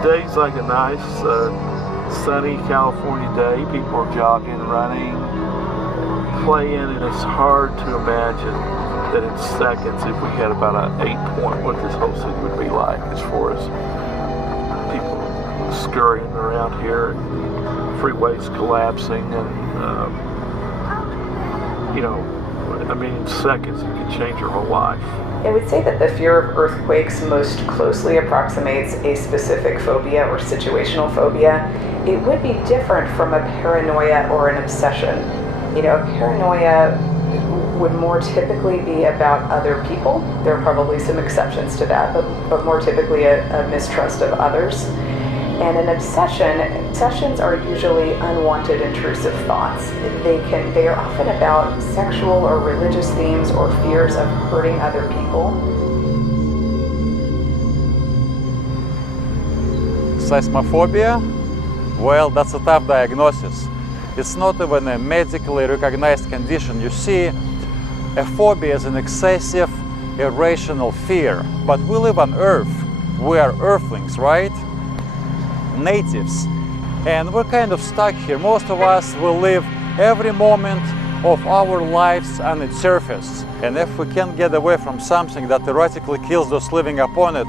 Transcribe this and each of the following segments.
Today's like a nice sunny California day. People are jogging, running, playing, and it's hard to imagine that in seconds if we had about an 8-point what this whole city would be like as far as people scurrying around here, freeways collapsing, and I mean, in seconds it could change your whole life. I would say that the fear of earthquakes most closely approximates a specific phobia or situational phobia. It would be different from a paranoia or an obsession. Paranoia would more typically be about other people. There are probably some exceptions to that, but more typically a mistrust of others. And an obsessions are usually unwanted intrusive thoughts. They are often about sexual or religious themes or fears of hurting other people. Seismophobia? Well, that's a tough diagnosis. It's not even a medically recognized condition. You see, a phobia is an excessive, irrational fear. But we live on Earth. We are Earthlings, right? Natives. And we're kind of stuck here. Most of us will live every moment of our lives on its surface. And if we can't get away from something that theoretically kills those living upon it,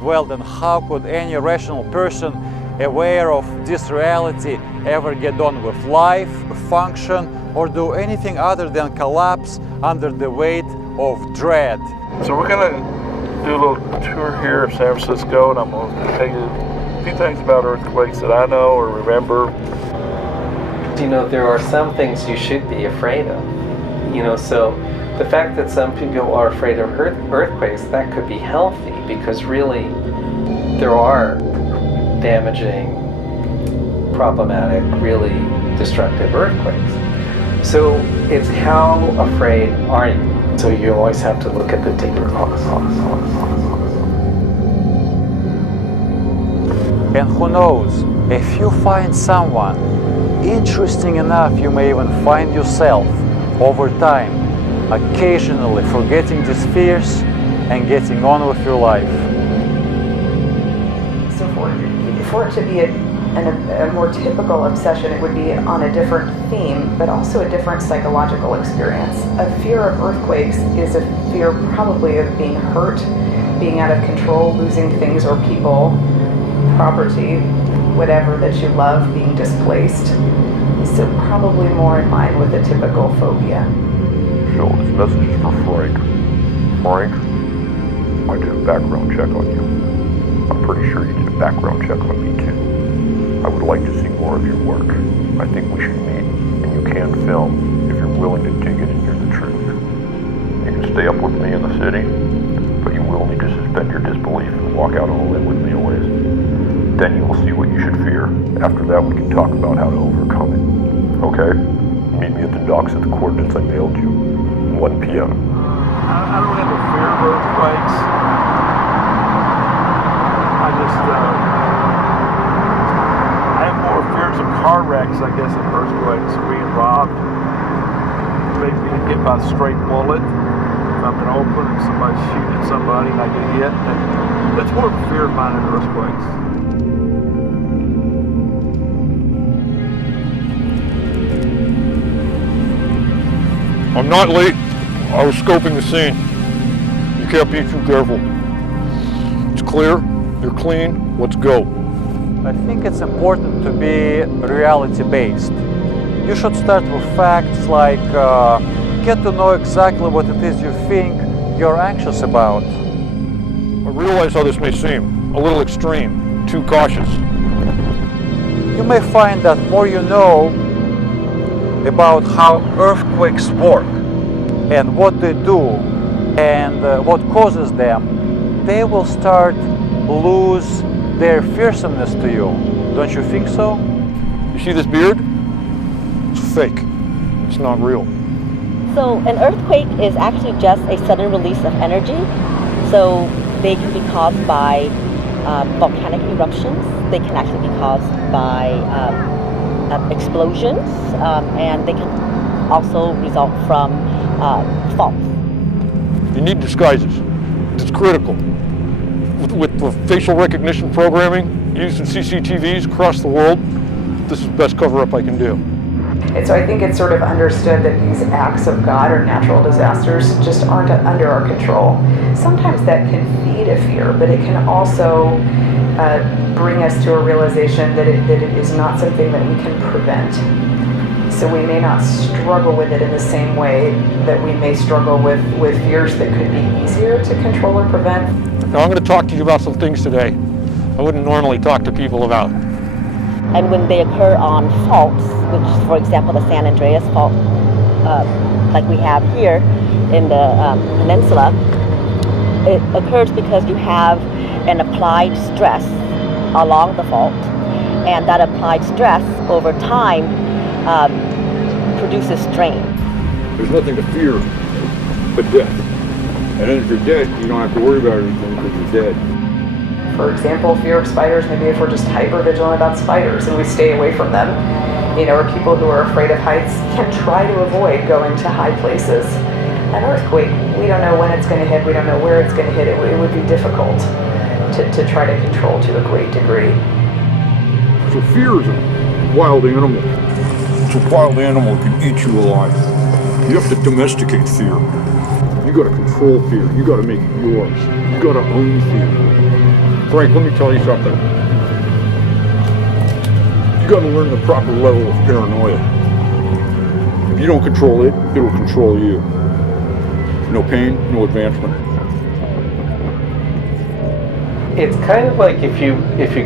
well, then how could any rational person aware of this reality ever get on with life, function, or do anything other than collapse under the weight of dread? So we're gonna do a little tour here of San Francisco, and I'm gonna tell you a few things about earthquakes that I know or remember. There are some things you should be afraid of. So the fact that some people are afraid of earthquakes, that could be healthy, because really there are damaging, problematic, really destructive earthquakes. So it's how afraid are you? So you always have to look at the deeper cause. And who knows, if you find someone interesting enough, you may even find yourself over time occasionally forgetting these fears and getting on with your life. So for it to be a more typical obsession, it would be on a different theme, but also a different psychological experience. A fear of earthquakes is a fear probably of being hurt, being out of control, losing things or people, property, whatever that you love, being displaced. So probably more in line with a typical phobia. So this message is for Frank. Frank, I did a background check on you. I'm pretty sure you did a background check on me too. I would like to see more of your work. I think we should meet, and you can film if you're willing to dig in and hear the truth. You can stay up with me in the city, but you will need to suspend your disbelief and walk out on a limb with me a ways. Then you will see what you should fear. After that, we can talk about how to overcome it. Okay? Meet me at the docks at the coordinates I mailed you. 1 p.m. I don't have a fear of earthquakes. I have more fears of car wrecks, I guess, than earthquakes, being robbed, maybe being hit by a straight bullet. If I'm in Oakland and somebody's shooting at somebody and I get hit, that's more of a fear of mine than earthquakes. I'm not late. I was scoping the scene. You can't be too careful. It's clear. You're clean. Let's go. I think it's important to be reality-based. You should start with facts like get to know exactly what it is you think you're anxious about. I realize how this may seem, a little extreme, too cautious. You may find that more you know about how earthquakes work and what they do and what causes them, they will start lose their fearsomeness to you. Don't you think so? You see this beard? It's fake. It's not real. So an earthquake is actually just a sudden release of energy. So they can be caused by volcanic eruptions. They can actually be caused by explosions, and they can also result from faults. You need disguises. It's critical. With the facial recognition programming used in CCTVs across the world, this is the best cover-up I can do. And so I think it's sort of understood that these acts of God or natural disasters just aren't under our control. Sometimes that can feed a fear, but it can also bring us to a realization that it is not something that we can prevent. So we may not struggle with it in the same way that we may struggle with fears that could be easier to control or prevent. Now I'm going to talk to you about some things today I wouldn't normally talk to people about. And when they occur on faults, which, for example, the San Andreas fault, like we have here in the peninsula, it occurs because you have an applied stress along the fault, and that applied stress over time produces strain. There's nothing to fear but death. And then if you're dead, you don't have to worry about anything because you're dead. For example, fear of spiders, maybe if we're just hyper vigilant about spiders and we stay away from them, or people who are afraid of heights can try to avoid going to high places. An earthquake, we don't know when it's going to hit, we don't know where it's going to hit, it would be difficult to try to control to a great degree. So fear is a wild animal. It's a wild animal that can eat you alive. You have to domesticate fear. You got to control fear. You got to make it yours. You got to own fear. Frank, let me tell you something. You got to learn the proper level of paranoia. If you don't control it, it will control you. No pain, no advancement. It's kind of like if you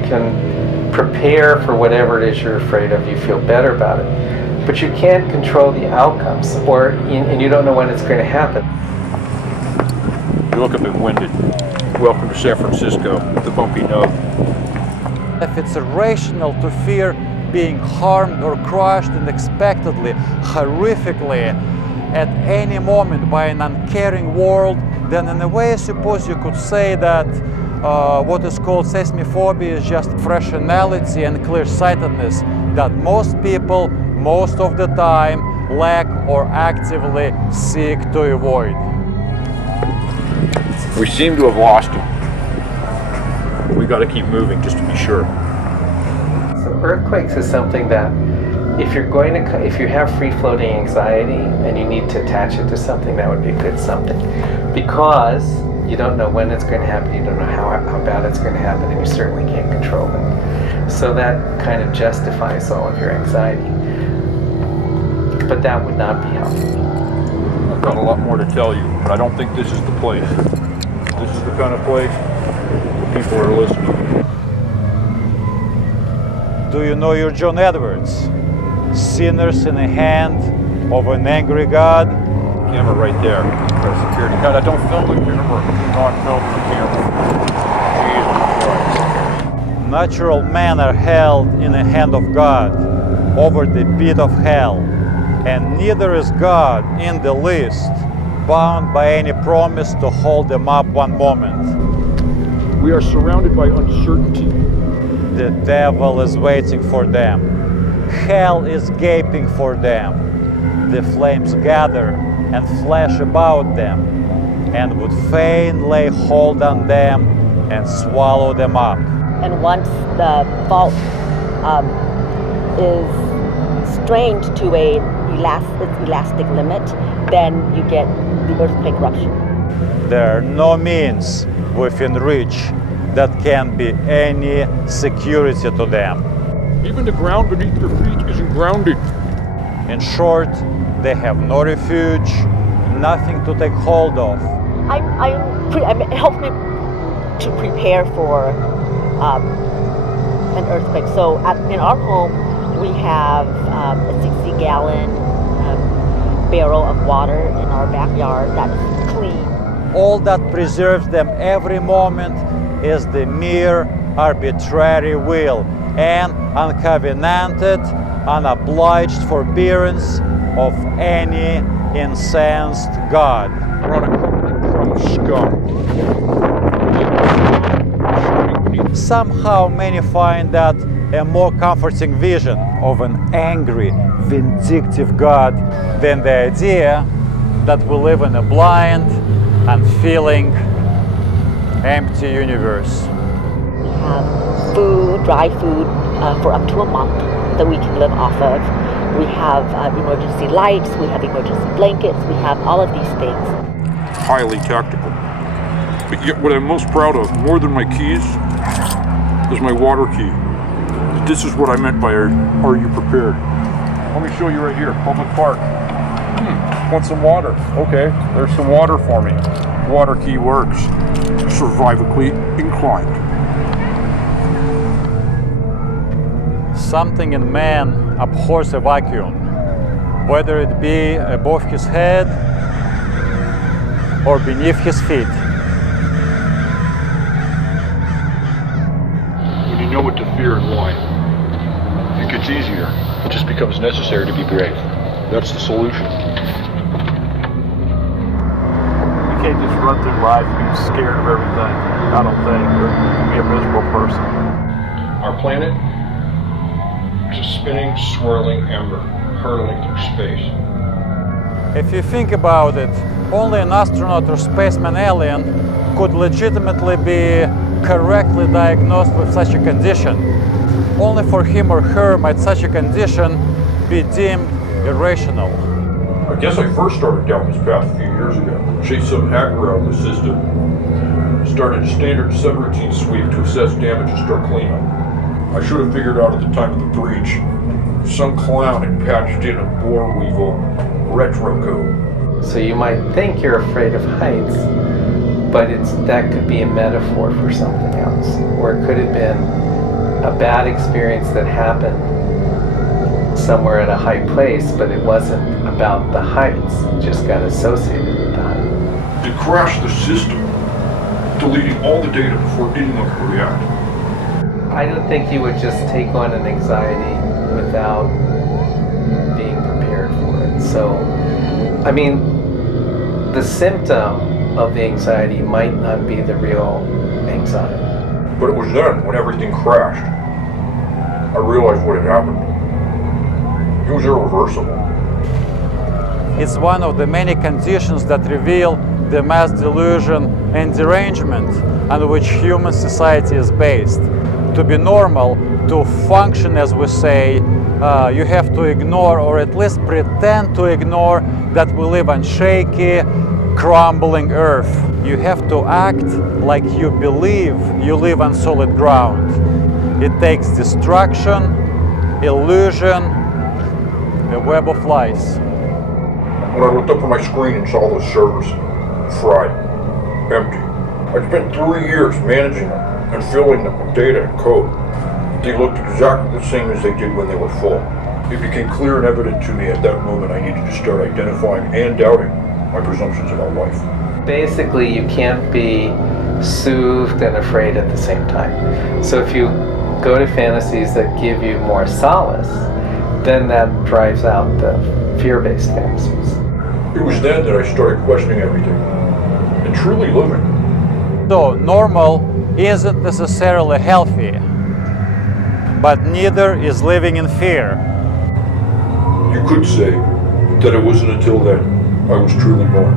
can prepare for whatever it is you're afraid of, you feel better about it. But you can't control the outcomes, and you don't know when it's going to happen. You look a bit winded. Welcome to San Francisco, the bumpy nose. If it's irrational to fear being harmed or crushed unexpectedly, horrifically, at any moment by an uncaring world, then in a way I suppose you could say that what is called seismophobia is just rationality and clear-sightedness that most people, most of the time, lack or actively seek to avoid. We seem to have lost him. We got to keep moving just to be sure. So earthquakes is something that if you have free-floating anxiety and you need to attach it to something, that would be a good something. Because you don't know when it's going to happen, you don't know how bad it's going to happen, and you certainly can't control it. So that kind of justifies all of your anxiety. But that would not be helpful. I've got a lot more to tell you, but I don't think this is the place. This is the kind of place where people are listening. Do you know your John Edwards? Sinners in the hand of an angry God. Camera right there. Got security. No, don't film the camera. Do not film the camera. Jesus Christ. Natural men are held in the hand of God over the pit of hell, and neither is God in the least bound by any promise to hold them up one moment. We are surrounded by uncertainty. The devil is waiting for them. Hell is gaping for them. The flames gather and flash about them, and would fain lay hold on them and swallow them up. And once the fault is strained to its elastic limit, then you get the earthquake eruption. There are no means within reach that can be any security to them. Even the ground beneath your feet isn't grounded. In short, they have no refuge, nothing to take hold of. It helps me to prepare for an earthquake. So in our home, we have a 60-gallon barrel of water in our backyard that is clean. All that preserves them every moment is the mere arbitrary will and uncovenanted, unobliged forbearance of any incensed God. Product from scum. Somehow many find that a more comforting vision of an angry, vindictive God than the idea that we live in a blind, unfeeling, empty universe. We have food, dry food, for up to a month that we can live off of. We have emergency lights, we have emergency blankets, we have all of these things. Highly tactical. But yet what I'm most proud of, more than my keys, is my water key. This is what I meant by are you prepared? Let me show you right here, public park. Want some water? Okay, there's some water for me. Water key works. Survivically inclined. Something in man abhors a vacuum, whether it be above his head or beneath his feet. When you know what to fear and why, it gets easier. It just becomes necessary to be brave. That's the solution. You can't just run through life being scared of everything, I don't think, or be a miserable person. Our planet is a spinning, swirling ember hurtling through space. If you think about it, only an astronaut or spaceman alien could legitimately be correctly diagnosed with such a condition. Only for him or her might such a condition be deemed irrational. I guess I first started down this path a few years ago. Chased some hacker out of the system. Started a standard subroutine sweep to assess damage and start cleanup. I should have figured out at the time of the breach. Some clown had patched in a bore weevil retro code. So you might think you're afraid of heights, but that could be a metaphor for something else. Or it could have been a bad experience that happened somewhere at a high place, but it wasn't about the heights. It just got associated with the height. It crashed the system, deleting all the data before anyone could react. I don't think you would just take on an anxiety without being prepared for it. So, I mean, the symptom of the anxiety might not be the real anxiety. But it was then, when everything crashed, I realized what had happened. It was irreversible. It's one of the many conditions that reveal the mass delusion and derangement on which human society is based. To be normal, to function as we say, you have to ignore or at least pretend to ignore that we live on shaky, crumbling earth. You have to act like you believe you live on solid ground. It takes distraction, illusion, a web of lies. When I looked up from my screen and saw those servers, fried, empty. I'd spent 3 years managing them and filling them with data and code. They looked exactly the same as they did when they were full. It became clear and evident to me at that moment I needed to start identifying and doubting my presumptions about life. Basically, you can't be soothed and afraid at the same time. So if you go to fantasies that give you more solace, then that drives out the fear-based fantasies. It was then that I started questioning everything and truly living. So normal isn't necessarily healthy, but neither is living in fear. You could say that it wasn't until then I was truly born.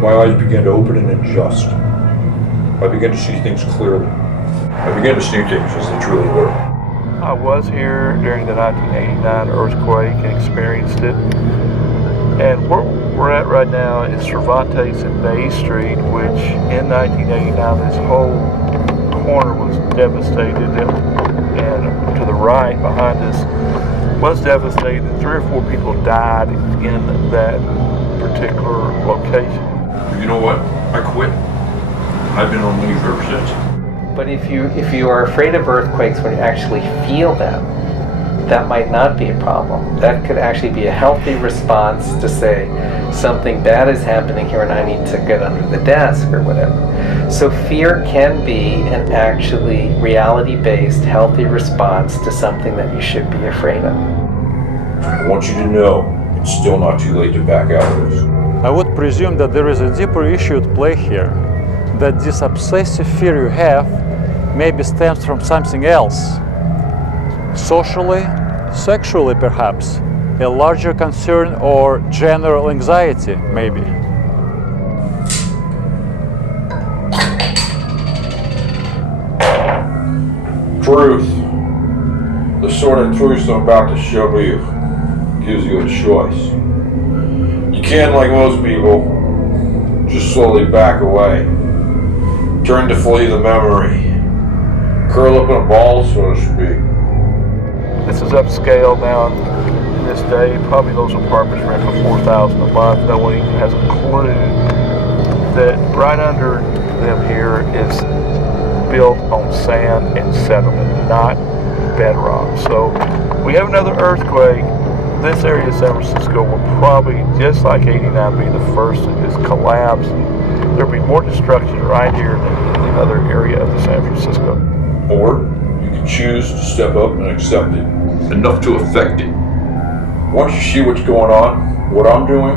My eyes began to open and adjust. I began to see things clearly. I began to see things as they truly were. I was here during the 1989 earthquake and experienced it. And where we're at right now is Cervantes and Bay Street, which in 1989 this whole corner was devastated, and to the right behind us was devastated. 3 or 4 people died in that particular location. You know what? I quit. I've been on leave ever since. But if you are afraid of earthquakes when you actually feel them, that might not be a problem. That could actually be a healthy response to say something bad is happening here and I need to get under the desk or whatever. So fear can be an actually reality-based, healthy response to something that you should be afraid of. I want you to know it's still not too late to back out of this. I would presume that there is a deeper issue at play here, that this obsessive fear you have maybe stems from something else. Socially, sexually perhaps, a larger concern or general anxiety maybe. Truth. The sort of truth I'm about to show you gives you a choice. You can't, like most people, just slowly back away. Turn to flee the memory. Curl up in a ball, so to speak. This is upscale now in this day. Probably those apartments rent for $4,000 a month. No one even has a clue that right under them here is built on sand and sediment, not bedrock. So we have another earthquake. This area of San Francisco will probably, just like '89, be the first to just collapse. There'll be more destruction right here than any other area of San Francisco. Or you can choose to step up and accept it, enough to affect it. Once you see what's going on, what I'm doing,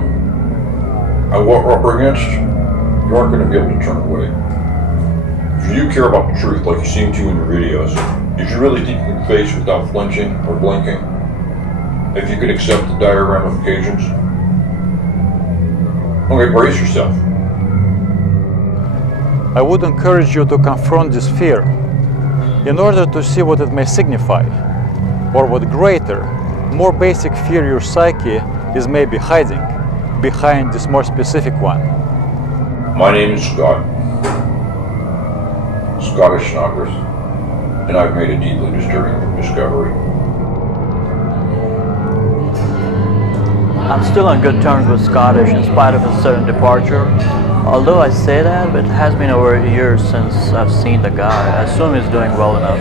and what we're up against, you aren't going to be able to turn away. If you care about the truth like you seem to in your videos, if you really think you can face without flinching or blinking, if you could accept the dire ramifications, okay, brace yourself. I would encourage you to confront this fear in order to see what it may signify, or what greater, more basic fear your psyche is maybe hiding behind this more specific one. My name is Scott, Scottish Snodgrass, and I've made a deeply disturbing discovery. I'm still on good terms with Scottish in spite of his sudden departure. Although I say that, it has been over a year since I've seen the guy. I assume he's doing well enough.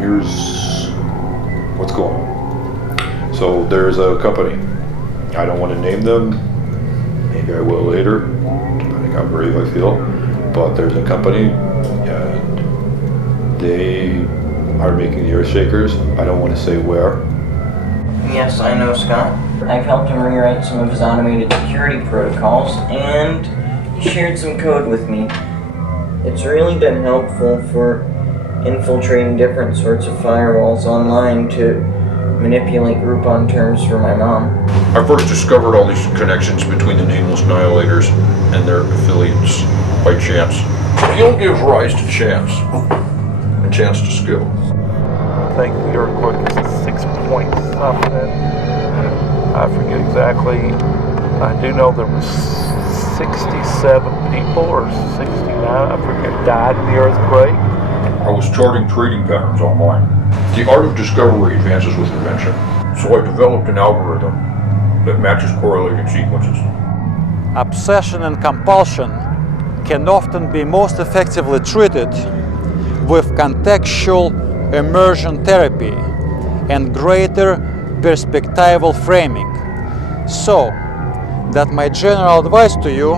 Here's what's going on. So there's a company. I don't want to name them. Maybe I will later, depending how brave I feel. But there's a company, and they are making the earth shakers. I don't want to say where. Yes, I know Scott. I've helped him rewrite some of his automated security protocols, and he shared some code with me. It's really been helpful for infiltrating different sorts of firewalls online to manipulate Groupon terms for my mom. I first discovered all these connections between the Nameless Annihilators and their affiliates by chance. Skill gives rise to chance, and chance to skill. I think the earthquake is 6 point something. I forget exactly. I do know there was 67 people or 69, I forget, died in the earthquake. I was charting trading patterns online. The art of discovery advances with invention, so I developed an algorithm that matches correlating sequences. Obsession and compulsion can often be most effectively treated with contextual immersion therapy and greater perspectival framing. So, that my general advice to you: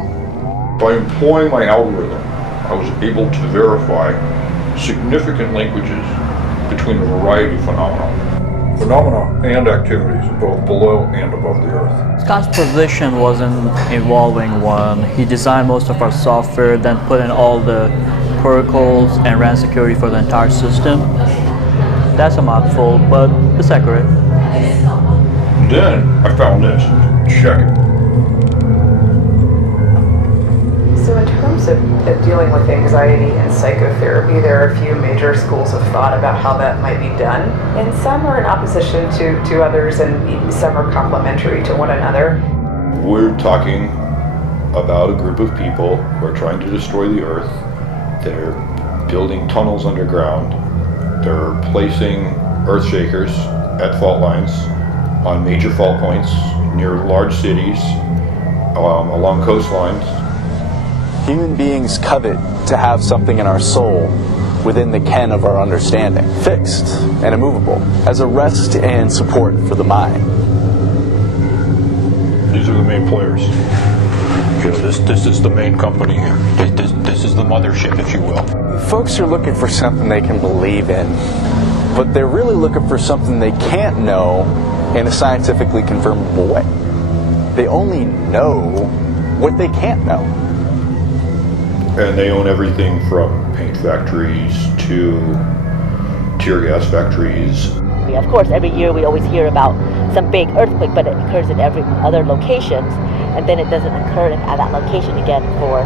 By employing my algorithm, I was able to verify significant linkages between a variety of phenomena and activities both below and above the Earth. Scott's position was an evolving one. He designed most of our software, then put in all the protocols and ran security for the entire system. That's a mouthful, but it's accurate. Then I found this. Check it. So in terms to dealing with anxiety and psychotherapy, there are a few major schools of thought about how that might be done. And some are in opposition to others, and some are complementary to one another. We're talking about a group of people who are trying to destroy the Earth. They're building tunnels underground. They're placing earth shakers at fault lines on major fault points near large cities, along coastlines. Human beings covet to have something in our soul within the ken of our understanding, fixed and immovable, as a rest and support for the mind. These are the main players. You know, this is the main company here. This is the mothership, if you will. Folks are looking for something they can believe in, but they're really looking for something they can't know in a scientifically confirmable way. They only know what they can't know. And they own everything from paint factories to tear gas factories. Of course, every year we always hear about some big earthquake, but it occurs in every other locations, and then it doesn't occur at that location again for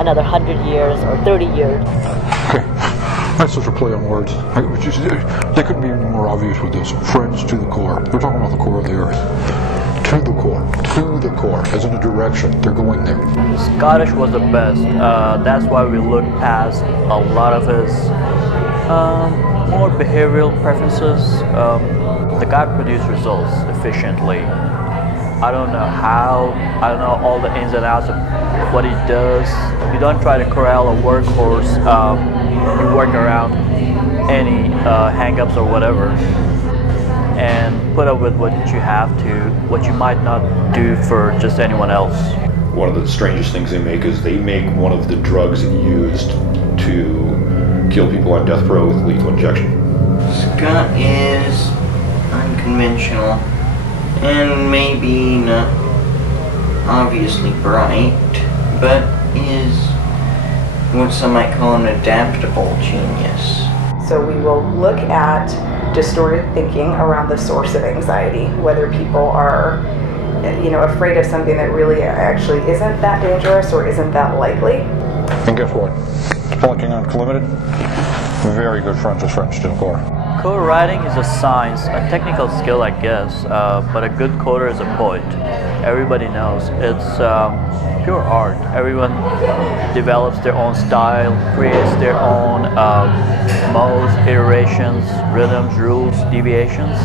another 100 years or 30 years. Okay, that's such a play on words. They couldn't be any more obvious with this. Friends to the core. They're talking about the core of the Earth. To the core, as in a direction. They're going there. Scottish was the best. That's why we looked past a lot of his more behavioral preferences. The guy produced results efficiently. I don't know how, I don't know all the ins and outs of what he does. You don't try to corral a workhorse. You work around any hang-ups or whatever, and put up with what you have to, what you might not do for just anyone else. One of the strangest things they make is they make one of the drugs used to kill people on death row with lethal injection. Scott is unconventional and maybe not obviously bright, but is what some might call an adaptable genius. So we will look at distorted thinking around the source of anxiety, whether people are, afraid of something that really actually isn't that dangerous or isn't that likely. And guess what? Plucking on Limited, very good friends to the core. Code writing is a science, a technical skill, I guess, but a good coder is a poet. Everybody knows. It's pure art. Everyone develops their own style, creates their own modes, iterations, rhythms, rules, deviations.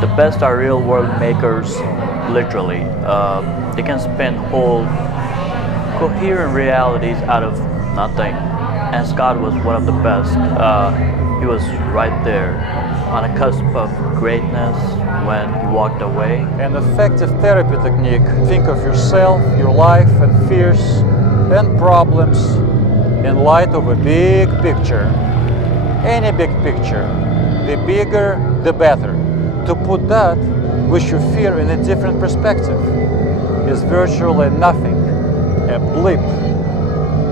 The best are real-world makers, literally. They can spin whole coherent realities out of nothing. And Scott was one of the best. He was right there on a cusp of greatness when he walked away. An effective therapy technique. Think of yourself, your life and fears and problems in light of a big picture. Any big picture. The bigger, the better. To put that, which you fear, in a different perspective, is virtually nothing. A blip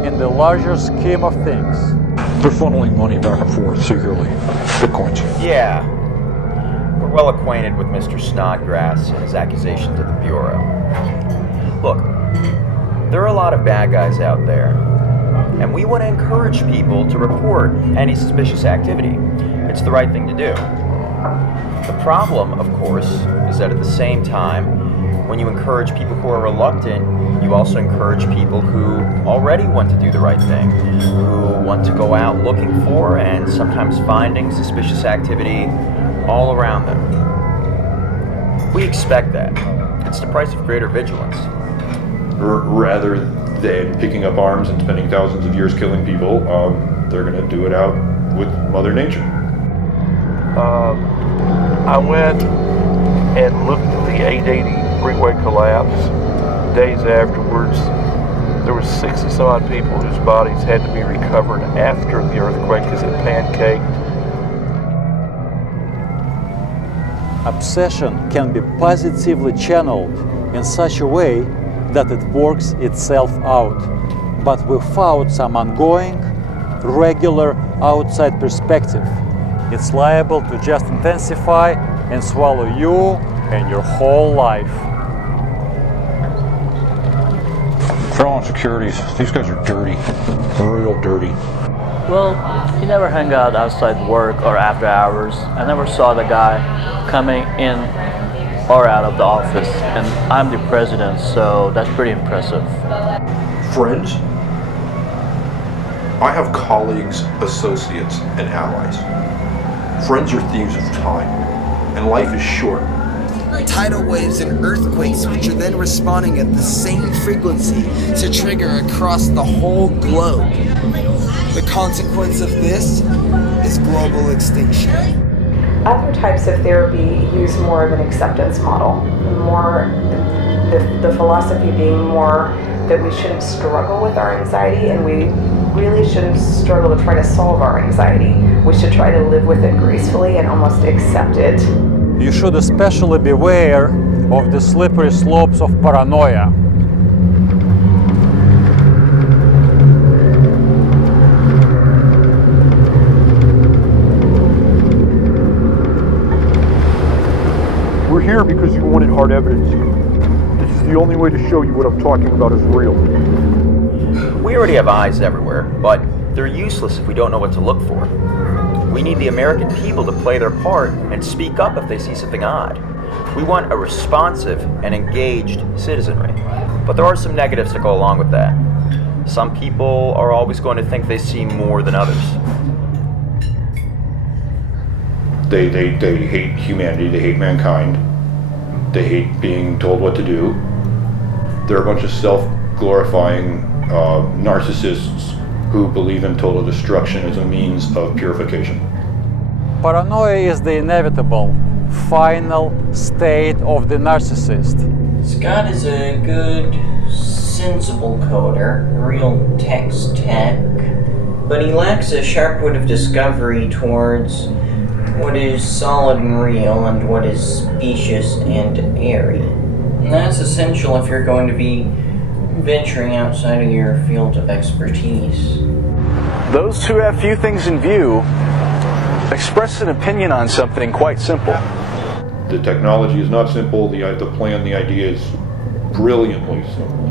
in the larger scheme of things. They're funneling money back and forth secretly. Bitcoins. Yeah. We're well acquainted with Mr. Snodgrass and his accusations at the Bureau. Look, there are a lot of bad guys out there, and we want to encourage people to report any suspicious activity. It's the right thing to do. The problem, of course, is that at the same time, when you encourage people who are reluctant, you also encourage people who already want to do the right thing, who want to go out looking for and sometimes finding suspicious activity all around them. We expect that. It's the price of greater vigilance. Rather than picking up arms and spending thousands of years killing people, they're going to do it out with Mother Nature. I went and looked at the 880 freeway collapse. Days afterwards, there were 60 some odd people whose bodies had to be recovered after the earthquake because it pancaked. Obsession can be positively channeled in such a way that it works itself out, but without some ongoing, regular outside perspective. It's liable to just intensify and swallow you and your whole life. Fellas, securities. These guys are dirty. Real dirty. Well, he never hung out outside work or after hours. I never saw the guy coming in or out of the office, and I'm the president, so that's pretty impressive. Friends? I have colleagues, associates, and allies. Friends are thieves of time, and life is short. Tidal waves and earthquakes, which are then responding at the same frequency to trigger across the whole globe. The consequence of this is global extinction. Other types of therapy use more of an acceptance model, more the philosophy being more that we shouldn't struggle with our anxiety, and we really shouldn't struggle to try to solve our anxiety. We should try to live with it gracefully and almost accept it. You should especially beware of the slippery slopes of paranoia. We're here because you wanted hard evidence. This is the only way to show you what I'm talking about is real. We already have eyes everywhere, but they're useless if we don't know what to look for. We need the American people to play their part and speak up if they see something odd. We want a responsive and engaged citizenry. But there are some negatives to go along with that. Some people are always going to think they see more than others. They hate humanity, they hate mankind, they hate being told what to do. They're a bunch of self-glorifying narcissists who believe in total destruction as a means of purification. Paranoia is the inevitable, final state of the narcissist. Scott is a good, sensible coder, a real text tech, but he lacks a sharp wit of discovery towards what is solid and real and what is specious and airy. And that's essential if you're going to be venturing outside of your field of expertise. Those who have few things in view express an opinion on something quite simple. The technology is not simple, the plan, the idea is brilliantly simple.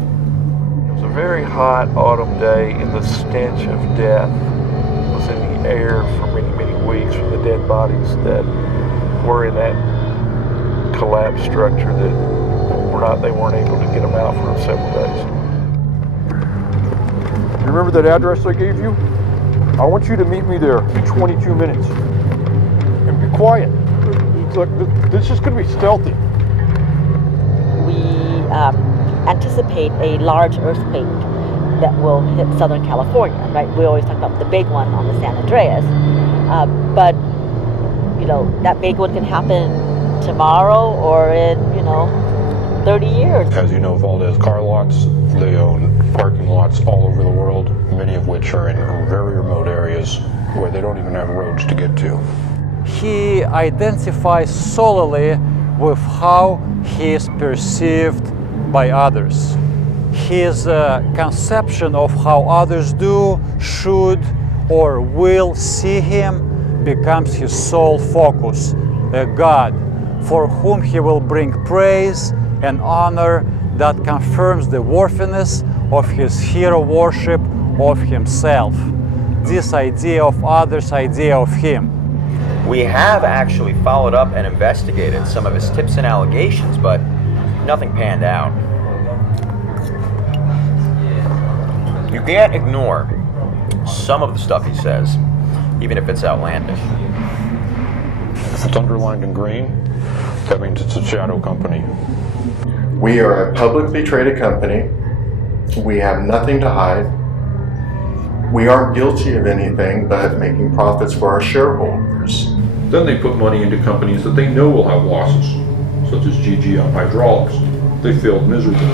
It was a very hot autumn day, and the stench of death was in the air for many, many weeks from the dead bodies that were in that collapsed structure that they weren't able to get them out for several days. You remember that address I gave you? I want you to meet me there in 22 minutes. And be quiet. Look, this is going to be stealthy. We anticipate a large earthquake that will hit Southern California, right? We always talk about the big one on the San Andreas. But, you know, that big one can happen tomorrow or in, 30 years. As you know, Valdez car lots, they own parking lots all over the world, many of which are in very remote areas where they don't even have roads to get to. He identifies solely with how he is perceived by others. His conception of how others do, should, or will see him becomes his sole focus, a God for whom he will bring praise and honor that confirms the worthiness of his hero worship of himself. This idea of others, idea of him. We have actually followed up and investigated some of his tips and allegations, but nothing panned out. You can't ignore some of the stuff he says, even if it's outlandish. If it's underlined in green, that means it's a shadow company. We are a publicly traded company. We have nothing to hide. We aren't guilty of anything but making profits for our shareholders. Then they put money into companies that they know will have losses, such as GGM Hydraulics. They failed miserably.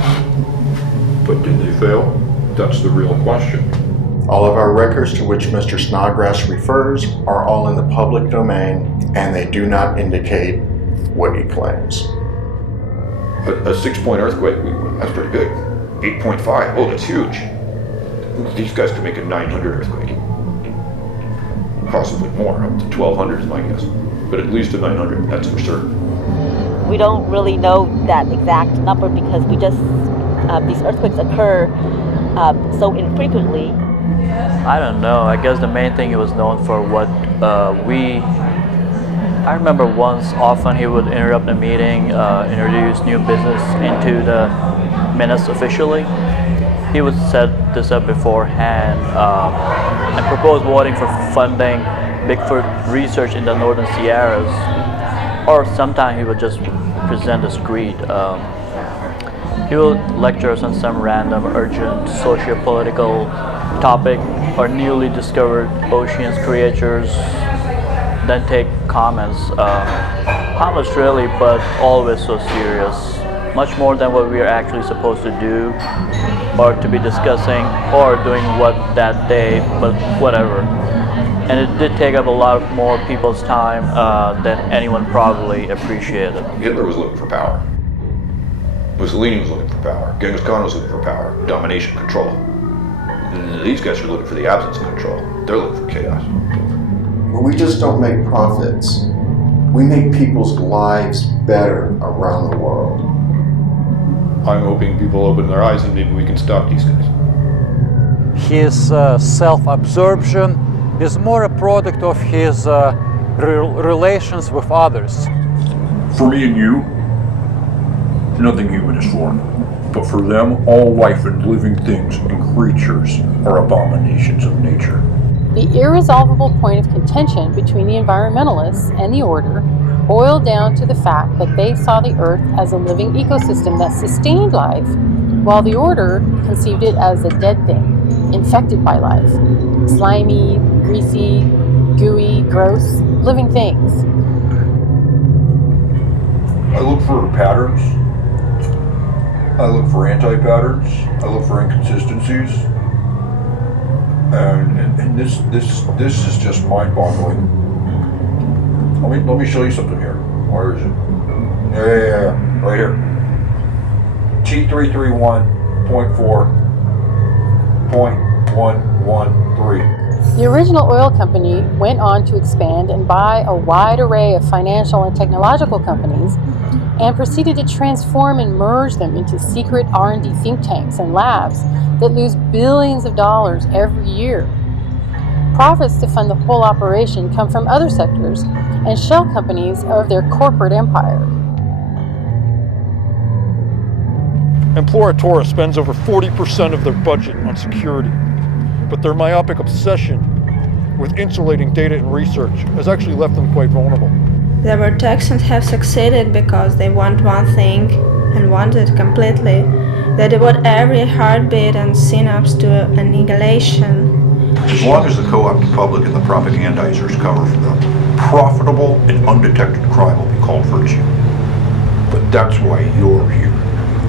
But did they fail? That's the real question. All of our records to which Mr. Snodgrass refers are all in the public domain, and they do not indicate what he claims. A 6-point earthquake, that's pretty big. 8.5, oh, that's huge. These guys could make a 900 earthquake. Possibly more, up to 1,200 is my guess. But at least a 900, that's for certain. We don't really know that exact number because we just, these earthquakes occur so infrequently. I don't know. I guess the main thing he was known for I remember once often he would interrupt the meeting, introduce new business into the minutes officially. He would set this up beforehand and propose voting for funding Bigfoot research in the Northern Sierras. Or sometimes he would just present a screed. He would lecture us on some random urgent socio-political topic or newly discovered oceans creatures, then take comments, harmless really, but always so serious, much more than what we are actually supposed to do or to be discussing or doing what that day, but whatever. And it did take up a lot more people's time than anyone probably appreciated. Hitler was looking for power. Mussolini was looking for power. Genghis Khan was looking for power, domination, control. And these guys are looking for the absence of control. They're looking for chaos. We just don't make profits. We make people's lives better around the world. I'm hoping people open their eyes and maybe we can stop these guys. His self-absorption is more a product of his relations with others. For me and you, nothing human is foreign. But for them, all life and living things and creatures are abominations of nature. The irresolvable point of contention between the environmentalists and the Order boiled down to the fact that they saw the Earth as a living ecosystem that sustained life, while the Order conceived it as a dead thing, infected by life. Slimy, greasy, gooey, gross, living things. I look for patterns. I look for anti-patterns. I look for inconsistencies. And this is just mind-boggling. Let me show you something here. Where is it? Yeah, right here. T331.4.113. The original oil company went on to expand and buy a wide array of financial and technological companies and proceeded to transform and merge them into secret R&D think tanks and labs that lose billions of dollars every year. Profits to fund the whole operation come from other sectors and shell companies of their corporate empire. Imploratora spends over 40% of their budget on security, but their myopic obsession with insulating data and research has actually left them quite vulnerable. The Vortexians have succeeded because they want one thing and want it completely. They devote every heartbeat and synapse to annihilation. As long as the co-opted public and the propagandizers cover for them, profitable and undetected crime will be called virtue. But that's why you're here.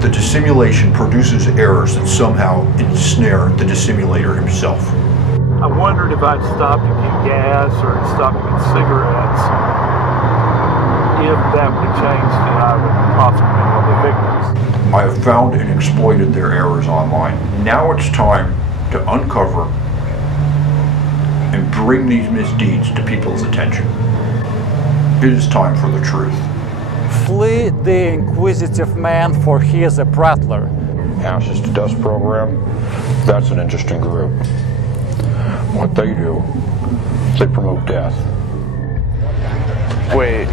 The dissimulation produces errors that somehow ensnare the dissimulator himself. I wondered if I'd stopped to get gas or stopped to get cigarettes, if that would have changed and I would possibly be one of the victims. I have found and exploited their errors online. Now it's time to uncover and bring these misdeeds to people's attention. It is time for the truth. Flee the inquisitive man, for he is a prattler. Ashes to Dust program, that's an interesting group. What they do, they promote death. Wait,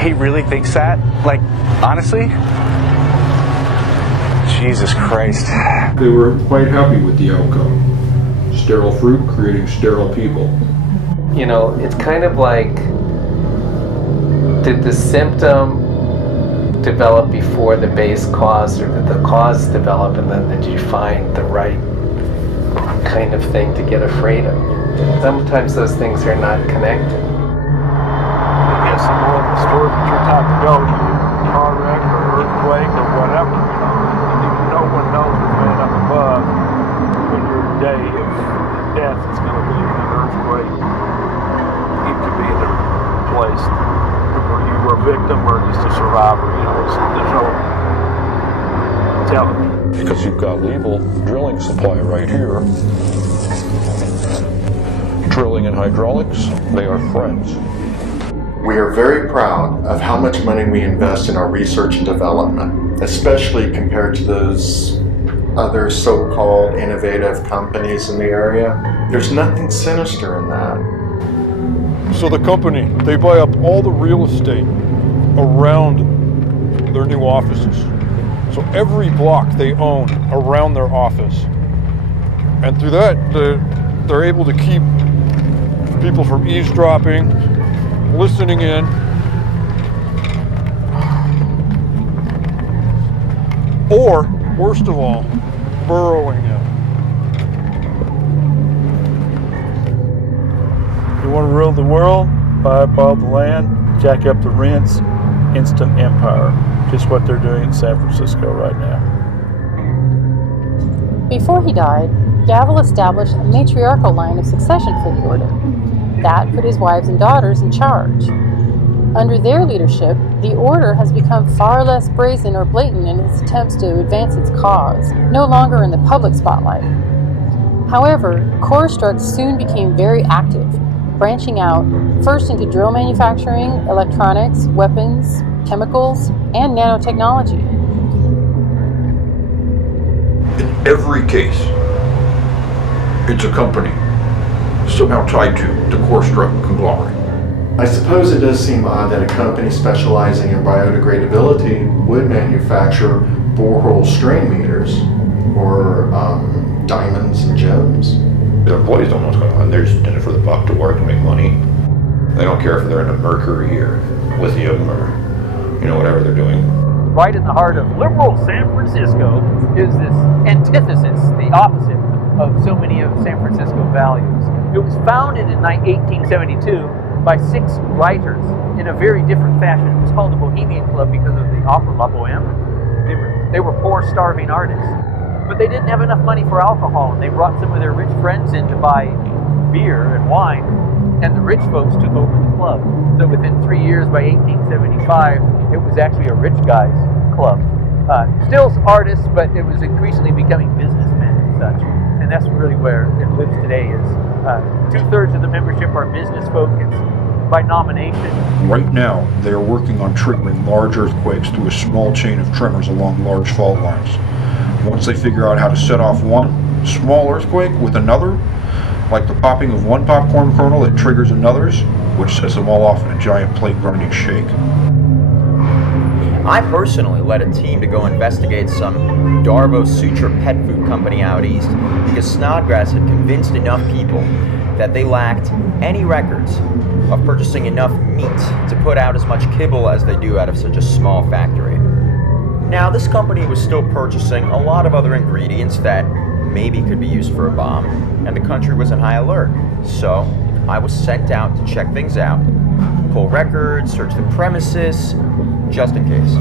he really thinks that? Like, honestly? Jesus Christ. They were quite happy with the outcome. Sterile fruit creating sterile people. You know, it's kind of like, did the symptom develop before the base cause, or did the cause develop and then did you find the right kind of thing to get afraid of? Sometimes those things are not connected. I guess the moral of the story that you're trying to go, car wreck or earthquake or whatever, no one knows the man up above when your day of death is going to be an earthquake. You could be in a place where you were a victim or just a survivor. There's no telling. Because you've got lethal drilling supply right here. Drilling and hydraulics, they are friends. We are very proud of how much money we invest in our research and development, especially compared to those other so-called innovative companies in the area. There's nothing sinister in that. So the company, they buy up all the real estate around their new offices. So every block they own around their office. And through that, they're able to keep people from eavesdropping, listening in. Or, worst of all, burrowing in. You want to rule the world? Buy up all the land, jack up the rents, instant empire. Just what they're doing in San Francisco right now. Before he died, Gavel established a matriarchal line of succession for the order. That put his wives and daughters in charge. Under their leadership, the order has become far less brazen or blatant in its attempts to advance its cause, no longer in the public spotlight. However, Korstruck soon became very active, branching out first into drill manufacturing, electronics, weapons, chemicals, and nanotechnology. In every case, it's a company somehow tied to the Korstruck conglomerate. I suppose it does seem odd that a company specializing in biodegradability would manufacture borehole strain meters or diamonds and gems. The employees don't know what's going on. They're just in it for the buck to work and make money. They don't care if they're into mercury or lithium or, whatever they're doing. Right in the heart of liberal San Francisco is this antithesis, the opposite of so many of San Francisco values. It was founded in 1872 by 6 writers in a very different fashion. It was called the Bohemian Club because of the opera La Boheme. They were poor, starving artists. But they didn't have enough money for alcohol, and they brought some of their rich friends in to buy beer and wine, and the rich folks took over the club. So within 3 years, by 1875, it was actually a rich guys club. Still artists, but it was increasingly becoming businessmen and such. And that's really where it lives today. Is 2/3 of the membership are business folk. It's by nomination. Right now, they are working on triggering large earthquakes through a small chain of tremors along large fault lines. Once they figure out how to set off one small earthquake with another, like the popping of one popcorn kernel that triggers another's, which sets them all off in a giant plate grinding shake. I personally led a team to go investigate some Darbo Suture pet food company out east because Snodgrass had convinced enough people that they lacked any records of purchasing enough meat to put out as much kibble as they do out of such a small factory. Now, this company was still purchasing a lot of other ingredients that maybe could be used for a bomb, and the country was in high alert. So, I was sent out to check things out, pull records, search the premises, just in case.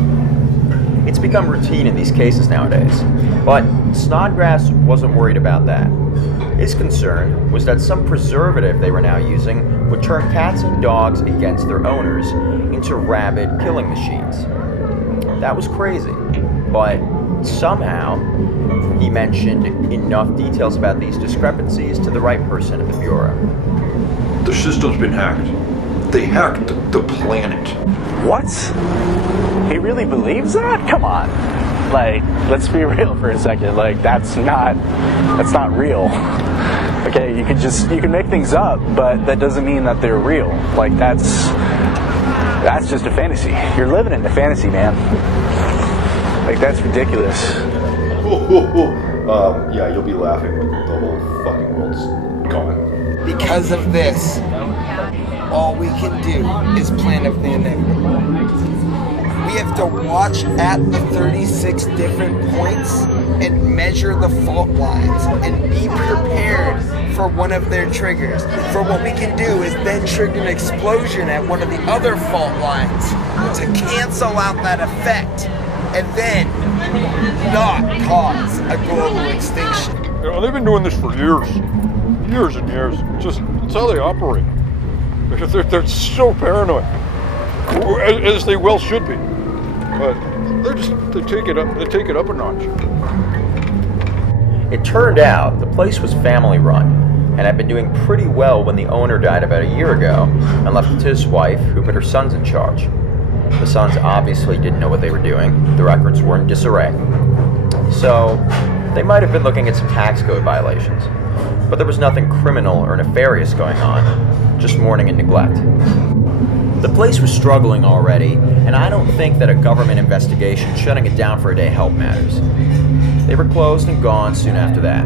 It's become routine in these cases nowadays, but Snodgrass wasn't worried about that. His concern was that some preservative they were now using would turn cats and dogs against their owners into rabid killing machines. That was crazy, but somehow he mentioned enough details about these discrepancies to the right person at the Bureau. The system's been hacked. They hacked the planet. What? He really believes that? Come on. Like, let's be real for a second. Like, that's not real. Okay, you can make things up, but that doesn't mean that they're real. Like, that's just a fantasy. You're living in the fantasy, man. Like, that's ridiculous. Yeah, you'll be laughing when the whole fucking world's gone. Because of this, all we can do is plan of the inevitable. We have to watch at the 36 different points and measure the fault lines and be prepared for one of their triggers. For what we can do is then trigger an explosion at one of the other fault lines to cancel out that effect and then not cause a global extinction. They've been doing this for years and years. It's how they operate. Because they're so paranoid, as they well should be. But they take it up a notch. It turned out the place was family run and had been doing pretty well when the owner died about a year ago and left it to his wife, who put her sons in charge. The sons obviously didn't know what they were doing. The records were in disarray. So They might have been looking at some tax code violations, but there was nothing criminal or nefarious going on, just mourning and neglect. The place was struggling already, and I don't think that a government investigation shutting it down for a day helped matters. They were closed and gone soon after that.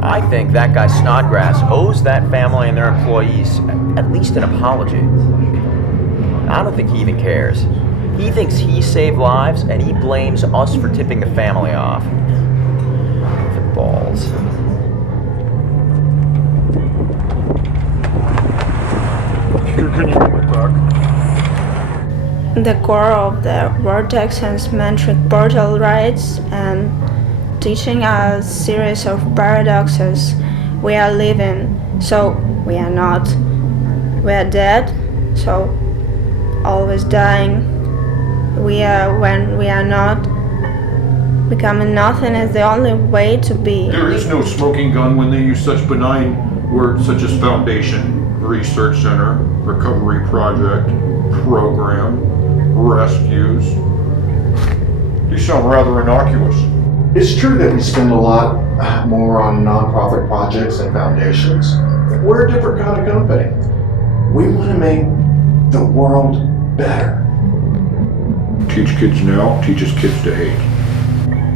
I think that guy Snodgrass owes that family and their employees at least an apology. I don't think he even cares. He thinks he saved lives, and he blames us for tipping the family off. The balls. Can you give it back? The core of the vortex and symmetric portal rides and teaching us series of paradoxes. We are living, so we are not. We are dead, so always dying. We are when we are not. Becoming nothing is the only way to be. There is no smoking gun when they use such benign words such as foundation, research center, recovery project, program, rescues. These sound rather innocuous. It's true that we spend a lot more on nonprofit projects and foundations. We're a different kind of company. We want to make the world better. Teach kids now, teaches kids to hate.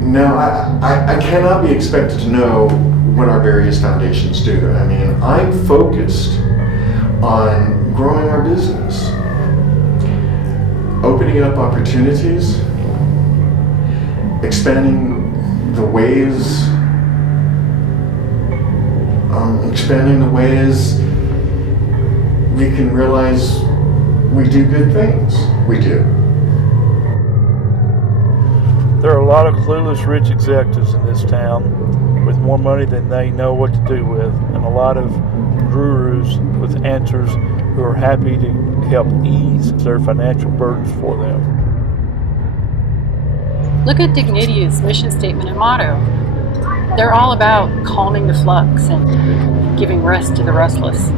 No, I cannot be expected to know what our various foundations do. I mean, I'm focused on growing our business, opening up opportunities, expanding the ways we can realize we do good things. We do. There are a lot of clueless rich executives in this town with more money than they know what to do with, and a lot of gurus with answers who are happy to help ease their financial burdens for them. Look at Dignitia's mission statement and motto. They're all about calming the flux and giving rest to the restless.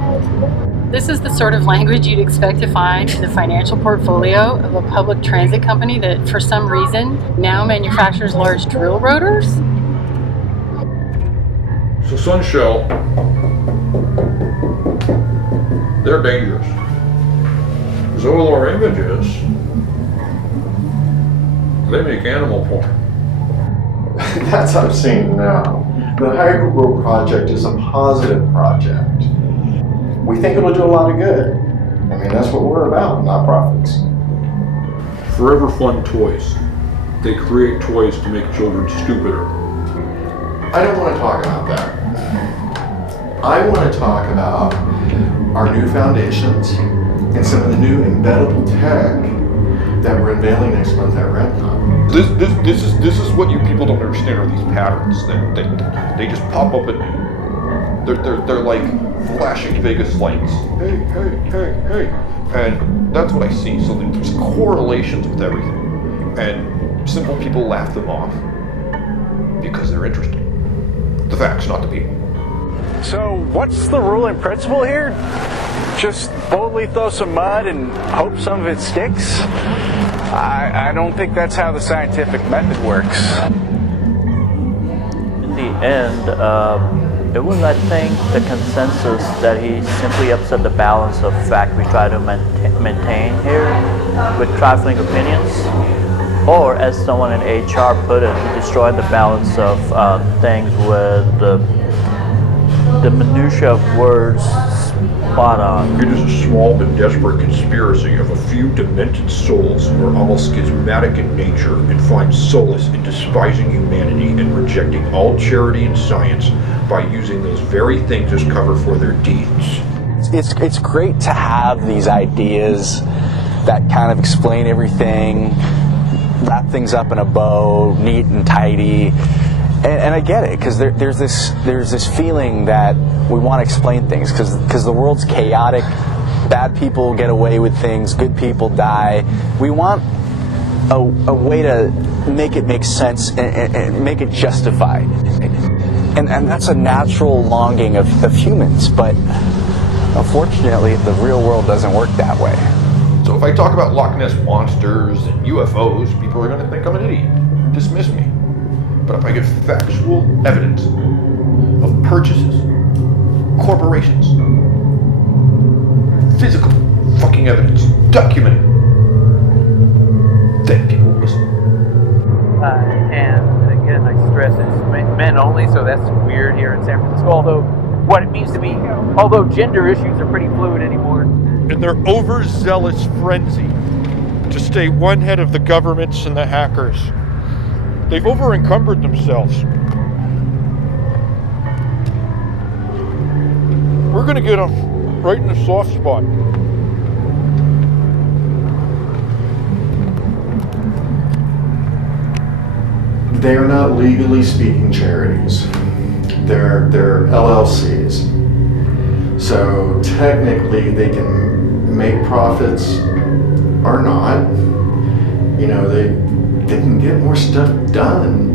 This is the sort of language you'd expect to find in the financial portfolio of a public transit company that, for some reason, now manufactures large drill rotors? So Sunshell, they're dangerous. Zolar Images, they make animal porn. That's obscene now. The Hypergrowth Project is a positive project. We think it'll do a lot of good. I mean, that's what we're about, not profits. Forever Fun Toys. They create toys to make children stupider. I don't want to talk about that. I want to talk about our new foundations and some of the new embeddable tech that we're unveiling next month at RentCon. This is what you people don't understand are these patterns. They just pop up and they're like flashing Vegas lights. Hey, hey, hey, hey. And that's what I see. So there's correlations with everything. And simple people laugh them off because they're interesting. The facts, not the people. So what's the ruling principle here? Just boldly throw some mud and hope some of it sticks? I don't think that's how the scientific method works. In the end, it was, I think, the consensus that he simply upset the balance of fact we try to maintain here with trifling opinions. Or, as someone in HR put it, he destroyed the balance of things with the minutiae of words spot on. It is a small but desperate conspiracy of a few demented souls who are all schismatic in nature and find solace in despising humanity and rejecting all charity and science by using those very things as cover for their deeds. It's great to have these ideas that kind of explain everything, wrap things up in a bow, neat and tidy. And I get it, because there's this feeling that we want to explain things, because the world's chaotic, bad people get away with things, good people die. We want a way to make it make sense and make it justified. And that's a natural longing of humans, but unfortunately the real world doesn't work that way. So if I talk about Loch Ness monsters and UFOs, people are going to think I'm an idiot, dismiss me. But if I get factual evidence of purchases, corporations, physical fucking evidence, documented, then people will listen. And again, I stress it's men only, so that's weird here in San Francisco. Although gender issues are pretty fluid anymore. In their overzealous frenzy to stay one head of the governments and the hackers, they've over-encumbered themselves. We're gonna get them right in the soft spot. They are not legally speaking charities. They're LLCs. So technically they can make profits or not. You know, they can get more stuff done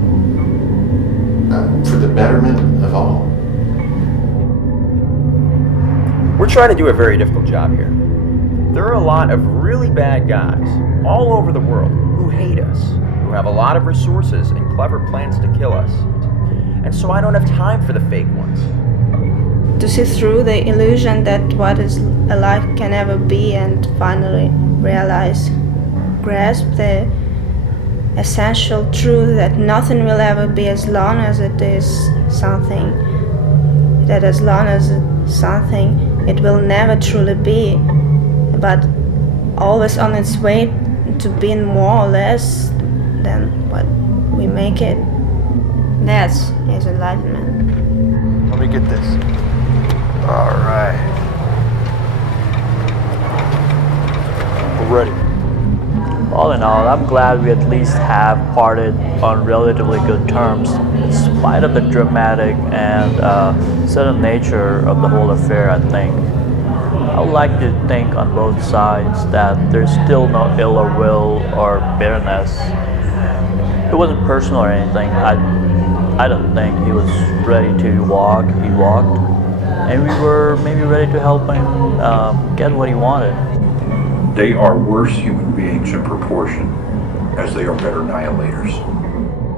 for the betterment of all. We're trying to do a very difficult job here. There are a lot of really bad guys all over the world who hate us, who have a lot of resources and clever plans to kill us. And so I don't have time for the fake ones. To see through the illusion that what is alive can never be, and finally grasp the essential truth that nothing will ever be as long as it is something, that as long as it's something, it will never truly be, but always on its way to being more or less than what we make it. That is enlightenment. Let me get this. All right. We're ready. All in all, I'm glad we at least have parted on relatively good terms, in spite of the dramatic and sudden nature of the whole affair, I think. I would like to think on both sides that there's still no ill or will or bitterness. It wasn't personal or anything. I don't think he was ready to walk. He walked, and we were maybe ready to help him get what he wanted. They are worse human beings in proportion as they are better annihilators.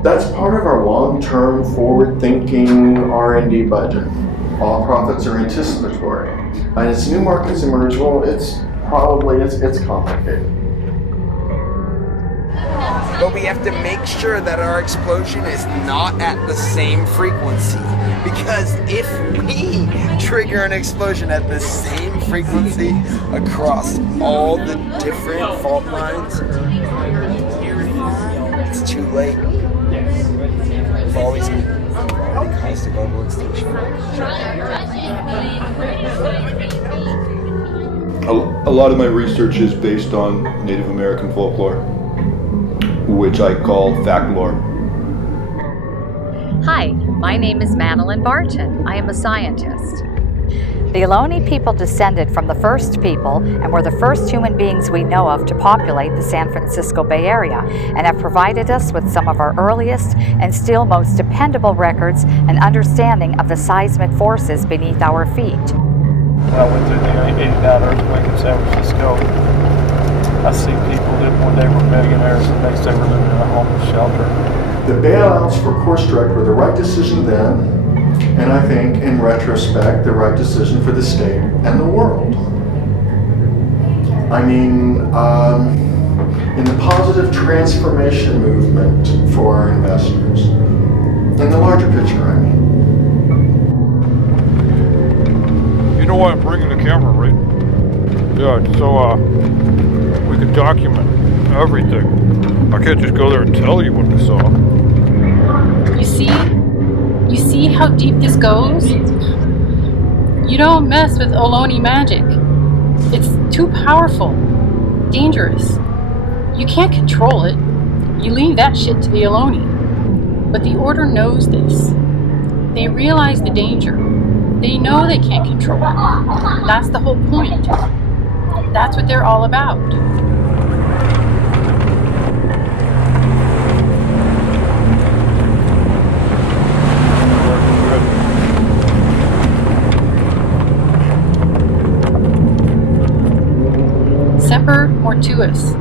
That's part of our long-term, forward-thinking R&D budget. All profits are anticipatory. And as new markets emerge, well, it's complicated. But we have to make sure that our explosion is not at the same frequency. Because if we trigger an explosion at the same frequency across all the different fault lines, it's too late. We've always caused a global extinction. A lot of my research is based on Native American folklore, which I call fact lore. Hi, my name is Madeline Barton. I am a scientist. The Ohlone people descended from the first people and were the first human beings we know of to populate the San Francisco Bay Area, and have provided us with some of our earliest and still most dependable records and understanding of the seismic forces beneath our feet. I went through the 89 earthquake in San Francisco. I see people that when they were millionaires, the next day were living in a homeless shelter. The bailouts for Course Direct were the right decision then, and I think, in retrospect, the right decision for the state and the world. I mean, in the positive transformation movement for our investors. In the larger picture, I mean. You know why I'm bringing the camera, right? Yeah, so we can document everything. I can't just go there and tell you what we saw. You see how deep this goes? You don't mess with Ohlone magic. It's too powerful, dangerous. You can't control it. You leave that shit to the Ohlone. But the Order knows this. They realize the danger. They know they can't control it. That's the whole point. That's what they're all about. Semper Mortuus.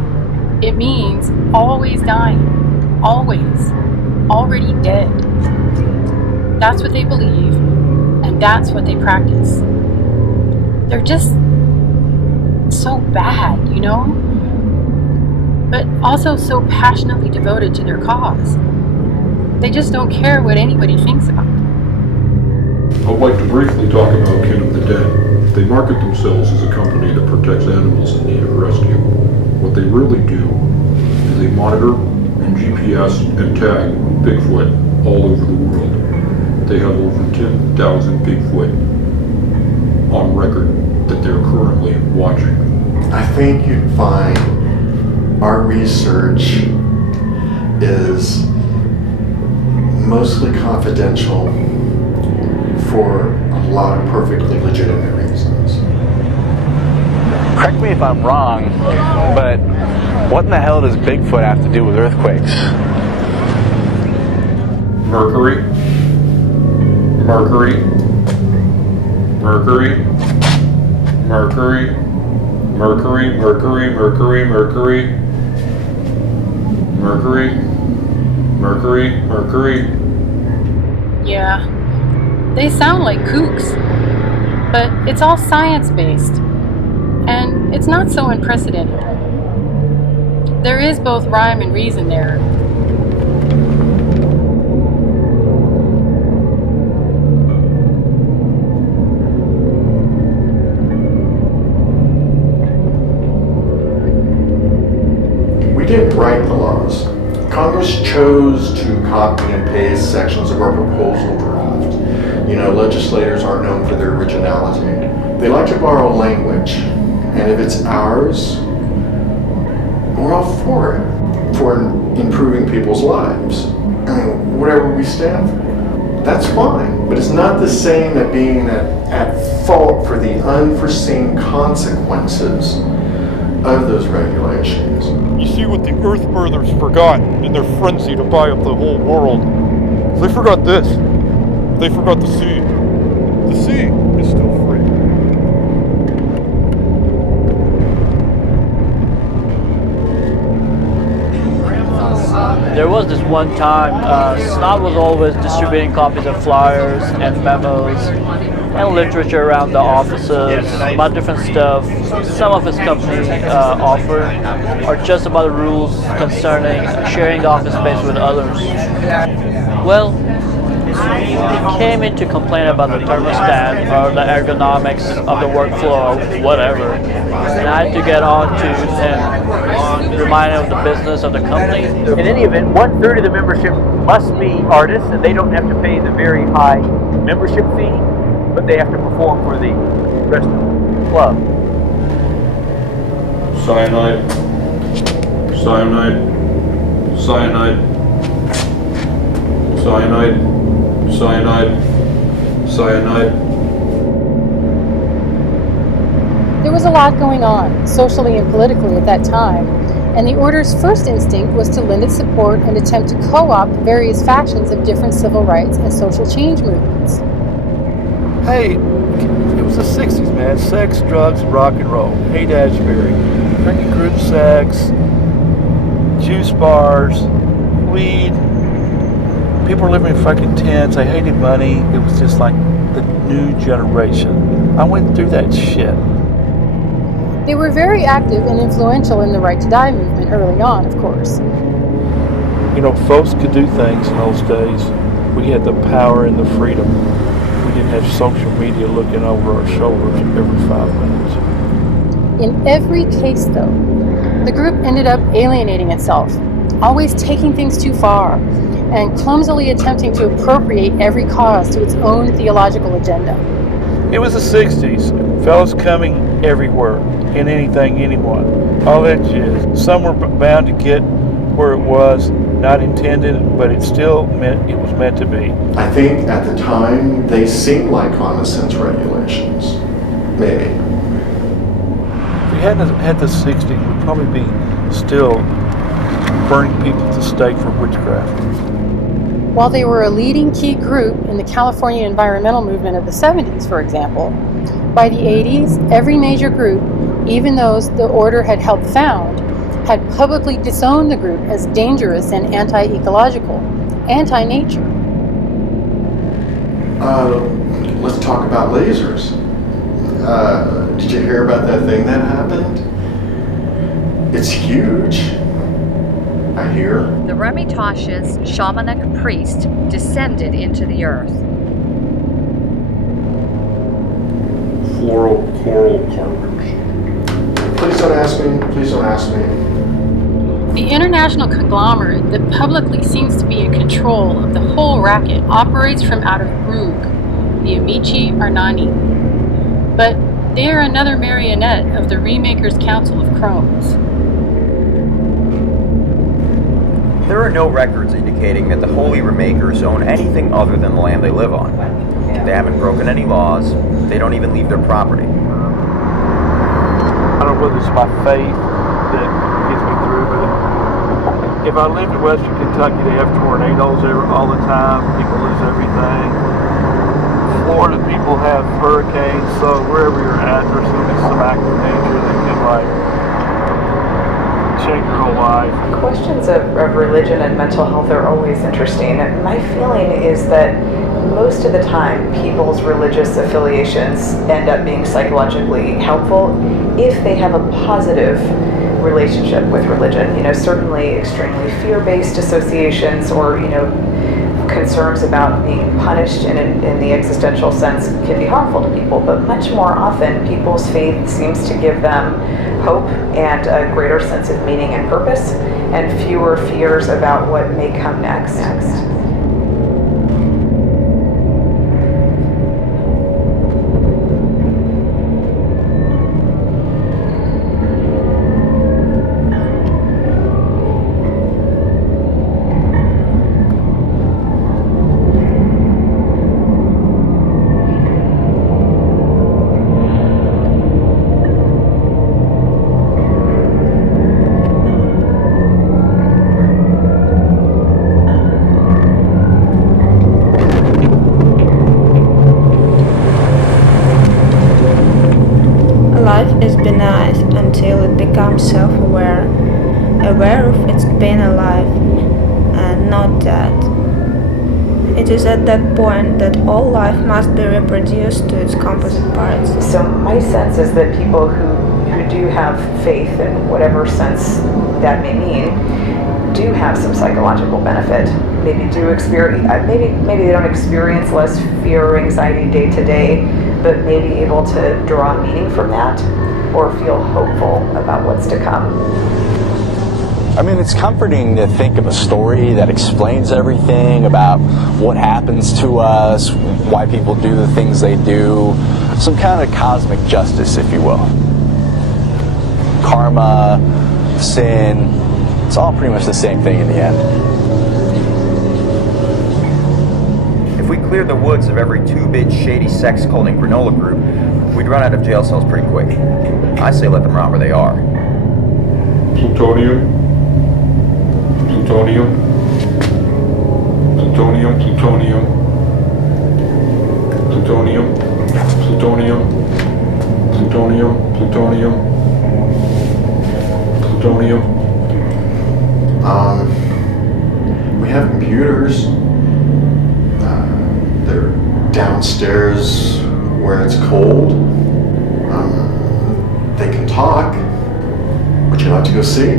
It means always dying. Always. already dead. That's what they believe, and that's what they practice. They're just so bad, you know? But also so passionately devoted to their cause. They just don't care what anybody thinks about them. I'd like to briefly talk about Kin of the Dead. They market themselves as a company that protects animals in need of rescue. What they really do is they monitor and GPS and tag Bigfoot all over the world. They have over 10,000 Bigfoot on record that they're currently watching. I think you'd find our research is mostly confidential for a lot of perfectly legitimate reasons. Correct me if I'm wrong, but what in the hell does Bigfoot have to do with earthquakes? Mercury. Mercury. Mercury. Mercury. Mercury. Mercury. Mercury. Mercury. Mercury. Mercury. Mercury. Yeah, they sound like kooks, but it's all science-based, and it's not so unprecedented. There is both rhyme and reason there. We didn't write the laws. Congress chose to copy and paste sections of our proposal draft. You know, legislators aren't known for their originality. They like to borrow language, and if it's ours, we're all for it, for improving people's lives. I mean, whatever we stand for, that's fine, but it's not the same as being at fault for the unforeseen consequences of those regulations. You see what the Earthbirthers forgot in their frenzy to buy up the whole world. They forgot this. They forgot the sea. The sea is still free. There was this one time, Snot was always distributing copies of flyers and memos and literature around the offices about different stuff. Some of his company offer are just about the rules concerning sharing the office space with others. Well, he came in to complain about the thermostat or the ergonomics of the workflow or whatever, and I had to get on to him, remind him of the business of the company. In any event, 1/3 of the membership must be artists, and they don't have to pay the very high membership fee, but they have to perform for the rest of the club. Cyanide. Cyanide. Cyanide. Cyanide. Cyanide. Cyanide. There was a lot going on, socially and politically at that time, and the Order's first instinct was to lend its support and attempt to co-opt various factions of different civil rights and social change movements. Hey, it was the 60s, man. Sex, drugs, rock and roll. Haight Ashbury. Drinking group sex, juice bars, weed. People were living in fucking tents. They hated money. It was just like the new generation. I went through that shit. They were very active and influential in the Right to Die movement early on, of course. You know, folks could do things in those days. We had the power and the freedom. We didn't have social media looking over our shoulders every 5 minutes. In every case, though, the group ended up alienating itself, always taking things too far, and clumsily attempting to appropriate every cause to its own theological agenda. It was the 60s. Fellas coming everywhere, in anything, anyone. All that jizz. Some were bound to get where it was, not intended, but it still meant it was meant to be. I think at the time they seemed like common sense regulations. Maybe. If we hadn't had the 60s, we'd probably be still burning people to stake for witchcraft. While they were a leading key group in the California environmental movement of the 70s, for example, by the 80s, every major group, even those the Order had helped found, had publicly disowned the group as dangerous and anti-ecological, anti-nature. Let's talk about lasers. Did you hear about that thing that happened? It's huge, I hear. The Hermitash's shamanic priest descended into the earth. Floral coral carvings. Please don't ask me. Please don't ask me. The international conglomerate that publicly seems to be in control of the whole racket operates from out of Brugge, the Amici Arnani. But they are another marionette of the Remakers Council of Chromes. There are no records indicating that the Holy Remakers own anything other than the land they live on. They haven't broken any laws. They don't even leave their property. I don't know whether it's my faith that gets me through, but if I lived in Western Kentucky, they have tornadoes all the time. People lose everything. Florida people have hurricanes, so wherever you're at, there's going to be some act of nature that can change your whole life. Questions of religion and mental health are always interesting. My feeling is that most of the time, people's religious affiliations end up being psychologically helpful if they have a positive relationship with religion. Certainly extremely fear-based associations or, concerns about being punished in the existential sense can be harmful to people, but much more often people's faith seems to give them hope and a greater sense of meaning and purpose and fewer fears about what may come next. Life is beneath until it becomes self-aware, aware of its being alive and not dead. It is at that point that all life must be reproduced to its composite parts. So my sense is that people who do have faith in whatever sense that may mean do have some psychological benefit. Maybe do experience, maybe they don't experience less fear or anxiety day to day, but may be able to draw meaning from that or feel hopeful about what's to come. I mean, it's comforting to think of a story that explains everything about what happens to us, why people do the things they do, some kind of cosmic justice, if you will. Karma, sin, it's all pretty much the same thing in the end. If we cleared the woods of every two-bit shady sex cult and granola group, we'd run out of jail cells pretty quick. I say let them rot where they are. Plutonium. Plutonium. Plutonium. Plutonium. Plutonium. Plutonium. Plutonium. Plutonium. Plutonium. We have computers. They're downstairs where it's cold. They can talk. Would you like to go see?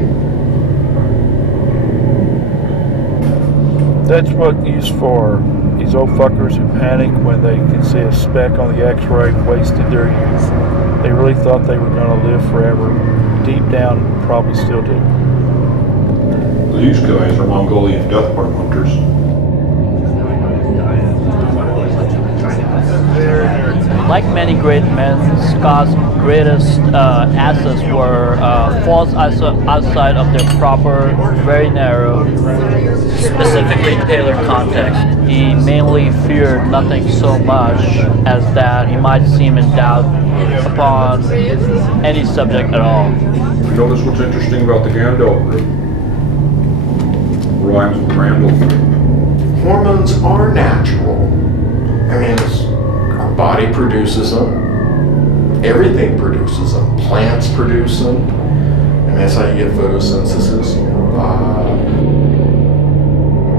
That's what used for these old fuckers who panic when they can see a speck on the x-ray wasted their youth. They really thought they were going to live forever. Deep down, probably still do. These guys are Mongolian death worm hunters. Like many great men, Scott's greatest assets were falls outside of their proper, very narrow, specifically tailored context. He mainly feared nothing so much as that he might seem in doubt upon any subject at all. You notice what's interesting about the Gandalf group? Rhymes with Randall. Hormones are natural. I mean, our body produces them. Everything produces them. Plants produce them. And that's how you get photosynthesis.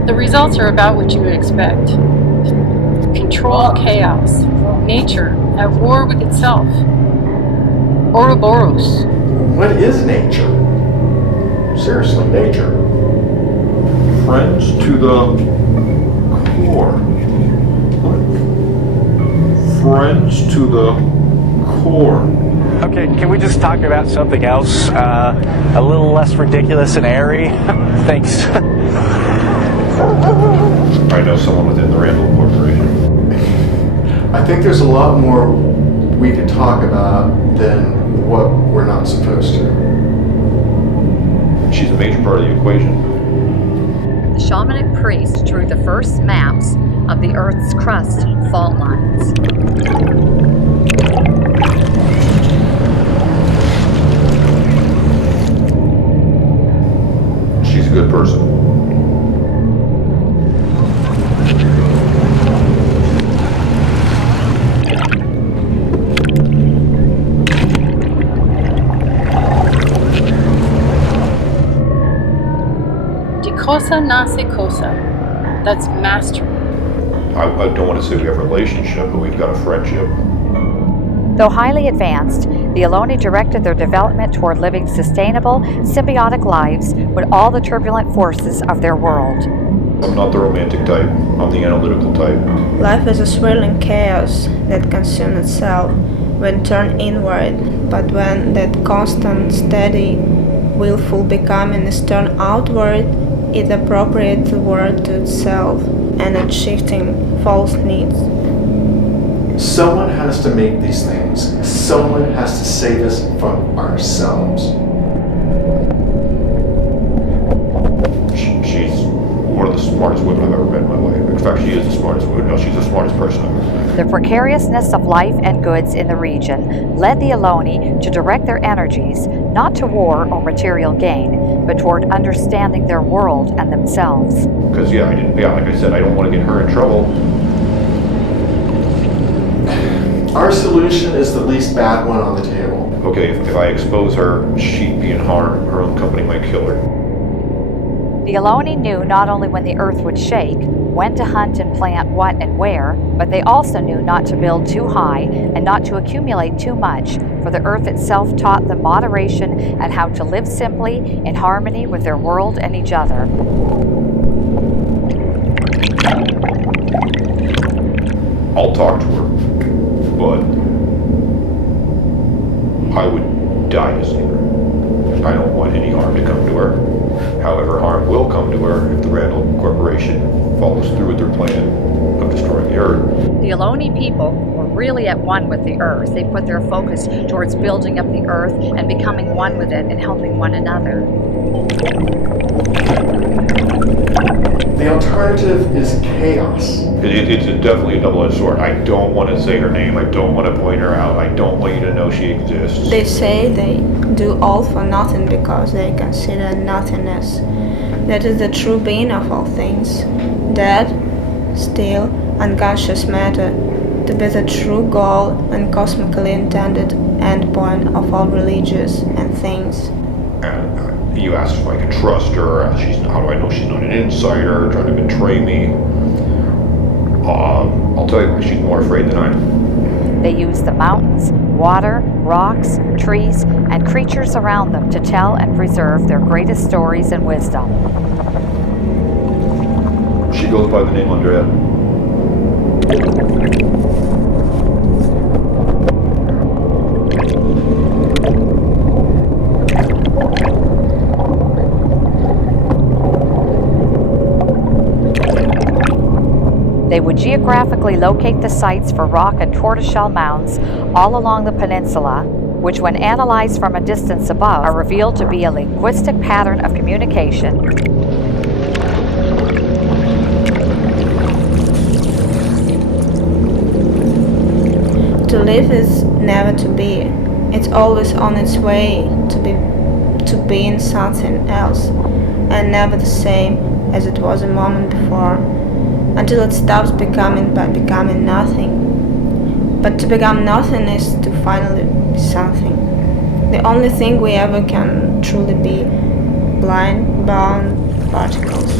The results are about what you would expect. Controlled chaos, nature at war with itself. Ouroboros. What is nature? Seriously, nature. Friends to the core. What? Friends to the core. Okay, can we just talk about something else? A little less ridiculous and airy? Thanks. I know someone within the Randall Corporation. I think there's a lot more we could talk about than what we're not supposed to. She's a major part of the equation. The shamanic priest drew the first maps of the Earth's crust fault lines. She's a good person. Cosa nace cosa. That's mastery. I don't want to say we have a relationship, but we've got a friendship. Though highly advanced, the Ohlone directed their development toward living sustainable, symbiotic lives with all the turbulent forces of their world. I'm not the romantic type. I'm the analytical type. Life is a swirling chaos that consumes itself when turned inward, but when that constant, steady, willful becoming is turned outward, it appropriates the world to itself and its shifting false needs. Someone has to make these things. Someone has to save us from ourselves. She's one of the smartest women I've ever met in my life. In fact, she is the smartest woman. No, she's the smartest person I've ever met. The precariousness of life and goods in the region led the Ohlone to direct their energies not to war or material gain, but toward understanding their world and themselves. Because, like I said, I don't want to get her in trouble. Our solution is the least bad one on the table. Okay, if I expose her, she'd be in harm. Her own company might kill her. The Ohlone knew not only when the earth would shake, when to hunt and plant what and where, but they also knew not to build too high and not to accumulate too much, for the earth itself taught them moderation and how to live simply in harmony with their world and each other. I'll talk to her, but I would die to save her. I don't want any harm to come to her. However, harm will come to her if the Randall Corporation follows through with their plan of destroying the Earth. The Ohlone people were really at one with the earth. They put their focus towards building up the earth and becoming one with it and helping one another. The alternative is chaos. It's definitely a double-edged sword. I don't want to say her name. I don't want to point her out. I don't want you to know she exists. They say they do all for nothing because they consider nothingness. That is the true being of all things. Dead, still, unconscious matter, to be the true goal and cosmically intended endpoint of all religions and things. And you asked if I can trust her. How do I know she's not an insider trying to betray me? I'll tell you, she's more afraid than I am. They used the mountains, water, rocks, trees, and creatures around them to tell and preserve their greatest stories and wisdom. She goes by the name Andrea. They would geographically locate the sites for rock and tortoiseshell mounds all along the peninsula, which when analyzed from a distance above are revealed to be a linguistic pattern of communication. To live is never to be. It's always on its way to being something else, and never the same as it was a moment before, until it stops becoming by becoming nothing. But to become nothing is to finally be something. The only thing we ever can truly be, blind, bound, particles.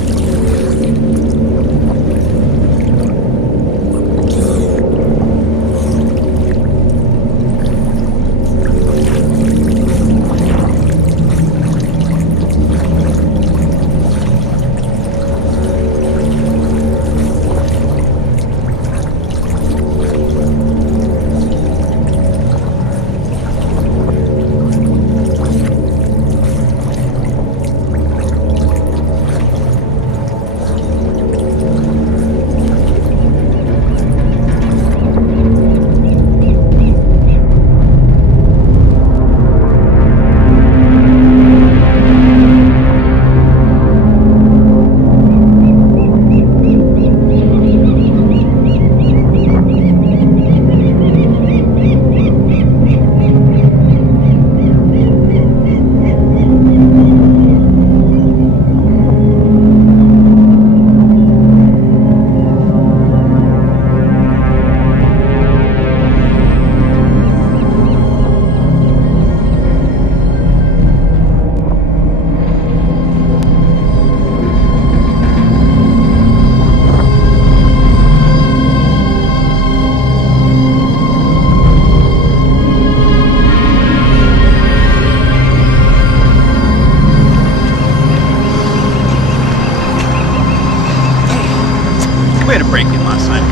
We had a break-in last night.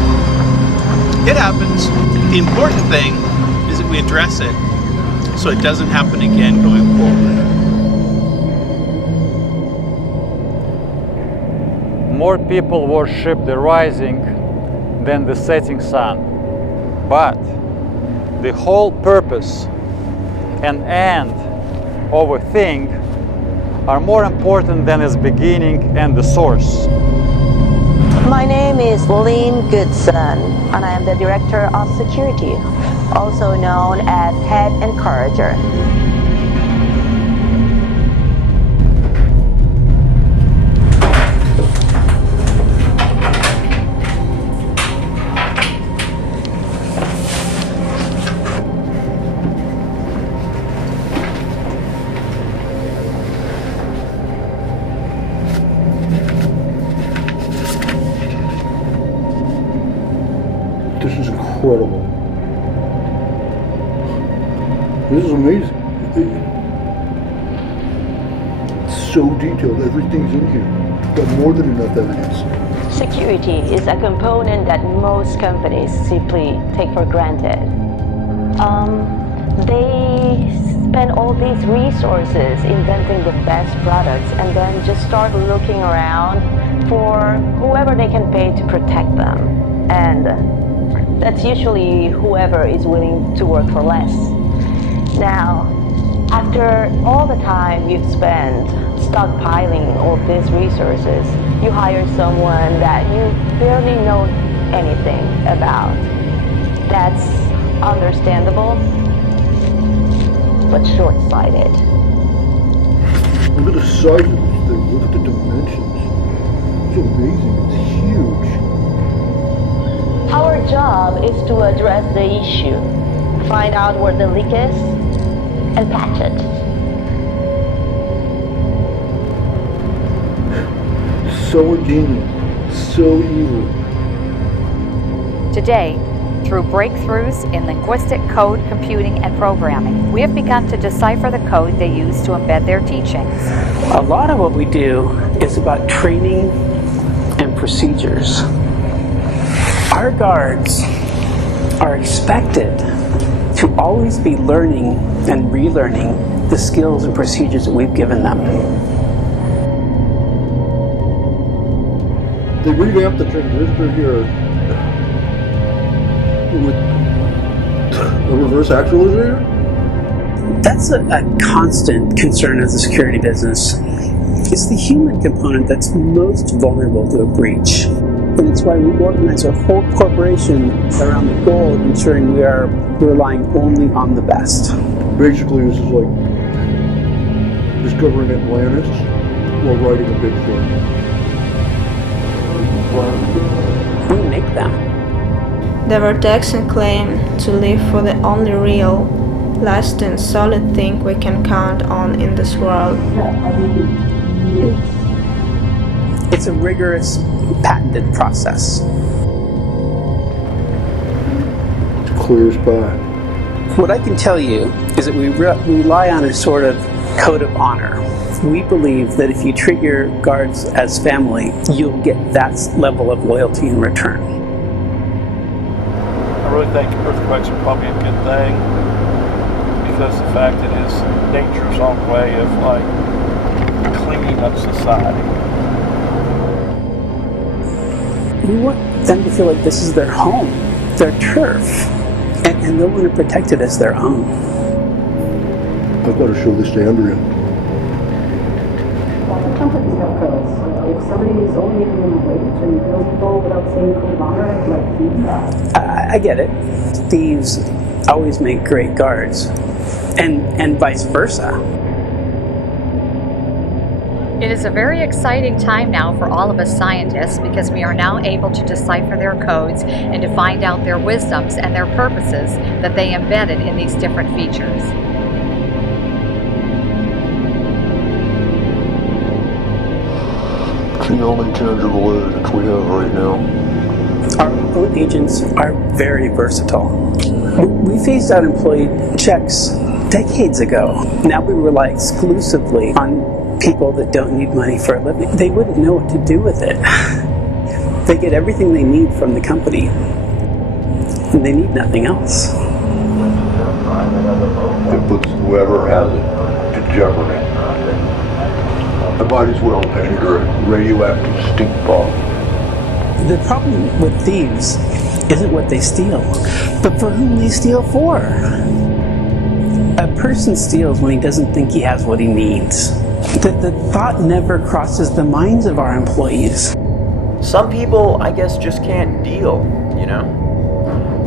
It happens. The important thing is that we address it so it doesn't happen again going forward. More people worship the rising than the setting sun. But the whole purpose and end of a thing are more important than its beginning and the source. My name is Lynn Goodson, and I am the Director of Security, also known as Head Encourager. This is incredible. This is amazing. It's so detailed. Everything's in here. Got more than enough evidence. Security is a component that most companies simply take for granted. They spend all these resources inventing the best products and then just start looking around for whoever they can pay to protect them. And that's usually whoever is willing to work for less. Now, after all the time you've spent stockpiling all these resources, you hire someone that you barely know anything about. That's understandable, but short-sighted. Look at the size of this thing. Look at the dimensions. It's amazing. It's huge. Our job is to address the issue, find out where the leak is, and patch it. So ingenious, so evil. Today, through breakthroughs in linguistic code, computing, and programming, we have begun to decipher the code they use to embed their teachings. A lot of what we do is about training and procedures. Our guards are expected to always be learning and relearning the skills and procedures that we've given them. They revamped the transistor here with a reverse actualizer? That's a constant concern of the security business. It's the human component that's most vulnerable to a breach. And it's why we organize our whole corporation around the goal of ensuring we are relying only on the best. Basically, this is like discovering Atlantis while riding a big ship. We make them. The Vertexan claim to live for the only real, lasting, solid thing we can count on in this world. It's a rigorous, patented process. Clear as pie. What I can tell you is that we rely on a sort of code of honor. We believe that if you treat your guards as family, you'll get that level of loyalty in return. I really think earthquakes are probably a good thing because the fact it is nature's own way of like cleaning up society. We want them to feel like this is their home, their turf, and they want to protect it as their own. I've got to show this to Andrea. Lots of companies have codes. If somebody is only giving them a wage and kills people without saying code of honor, like thieves. I get it. Thieves always make great guards, and vice versa. It is a very exciting time now for all of us scientists because we are now able to decipher their codes and to find out their wisdoms and their purposes that they embedded in these different features. It's the only tangible evidence we have right now. Our own agents are very versatile. We phased out employee checks decades ago. Now we rely exclusively on people that don't need money for a living. They wouldn't know what to do with it. They get everything they need from the company, and they need nothing else. It puts whoever has it to jeopardy. I might as well paint her a radioactive stink bomb. The problem with thieves isn't what they steal, but for whom they steal for. A person steals when he doesn't think he has what he needs. The thought never crosses the minds of our employees. Some people, I guess, just can't deal, you know?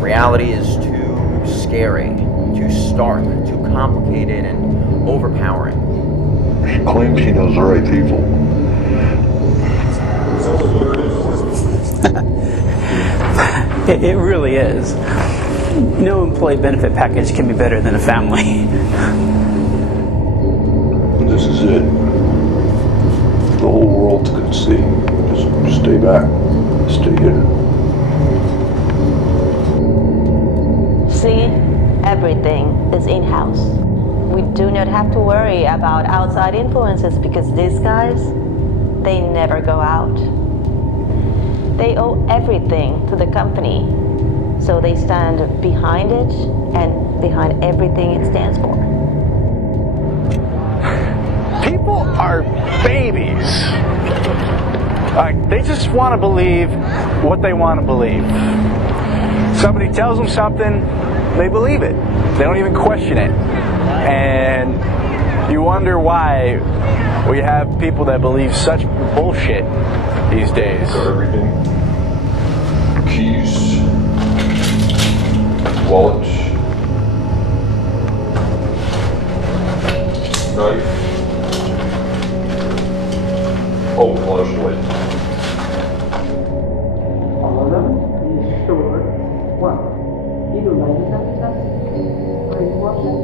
Reality is too scary, too stark, too complicated, and overpowering. She claims she knows the right people. It really is. No employee benefit package can be better than a family. This is it. The whole world can see. Just stay back. Stay hidden. See, everything is in-house. We do not have to worry about outside influences because these guys, they never go out. They owe everything to the company, so they stand behind it and behind everything it stands for. People are babies. They just want to believe what they want to believe. Somebody tells them something, they believe it. They don't even question it. And you wonder why we have people that believe such bullshit these days. Got everything. Keys. Wallet. Knife. Oh, flashlight. All of them is stored. What? You do lie detector test? Brainwashing?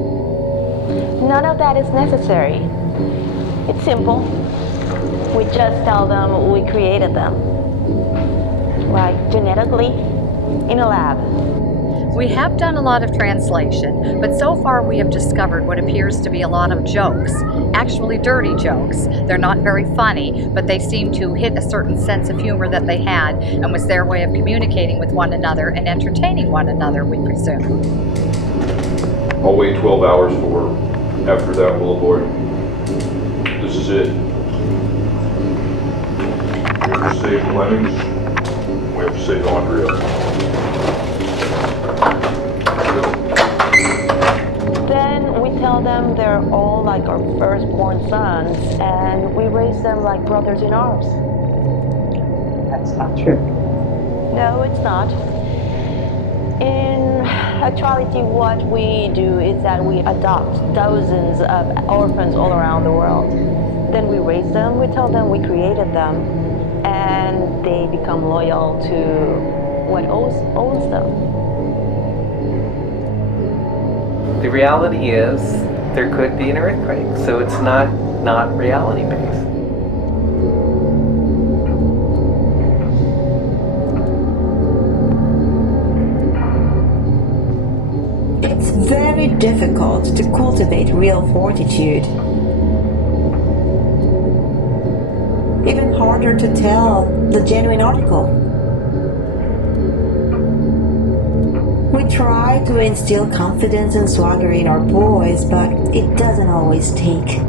None of that is necessary. It's simple. We just tell them we created them. Like genetically, in a lab. We have done a lot of translation, but so far we have discovered what appears to be a lot of jokes, actually dirty jokes. They're not very funny, but they seem to hit a certain sense of humor that they had and was their way of communicating with one another and entertaining one another, we presume. I'll wait 12 hours for her. After that, we'll abort. This is it. We have to save Flemings. We have to save Andrea. Then we tell them they're all like our firstborn sons, and we raise them like brothers in arms. That's not true. No, it's not. In actuality, what we do is that we adopt dozens of orphans all around the world. Then we raise them, we tell them we created them, and they become loyal to what owns them. The reality is there could be an earthquake, so it's not reality based. difficult to cultivate real fortitude. Even harder to tell the genuine article. We try to instill confidence and swagger in our boys, but it doesn't always take.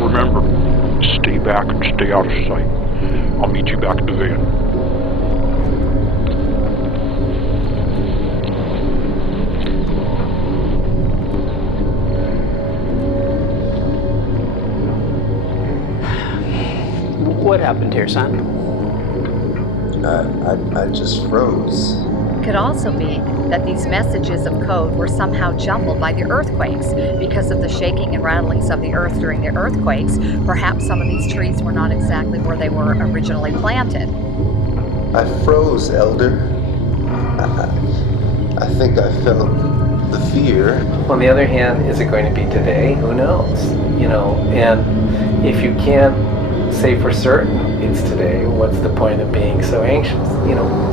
Remember, stay back and stay out of sight. I'll meet you back at the van. What happened here, son? I just froze. It could also be that these messages of code were somehow jumbled by the earthquakes because of the shaking and rattlings of the earth during the earthquakes. Perhaps some of these trees were not exactly where they were originally planted. I froze, Elder. I think I felt the fear. On the other hand, is it going to be today? Who knows? You know, and if you can't say for certain it's today, what's the point of being so anxious? You know.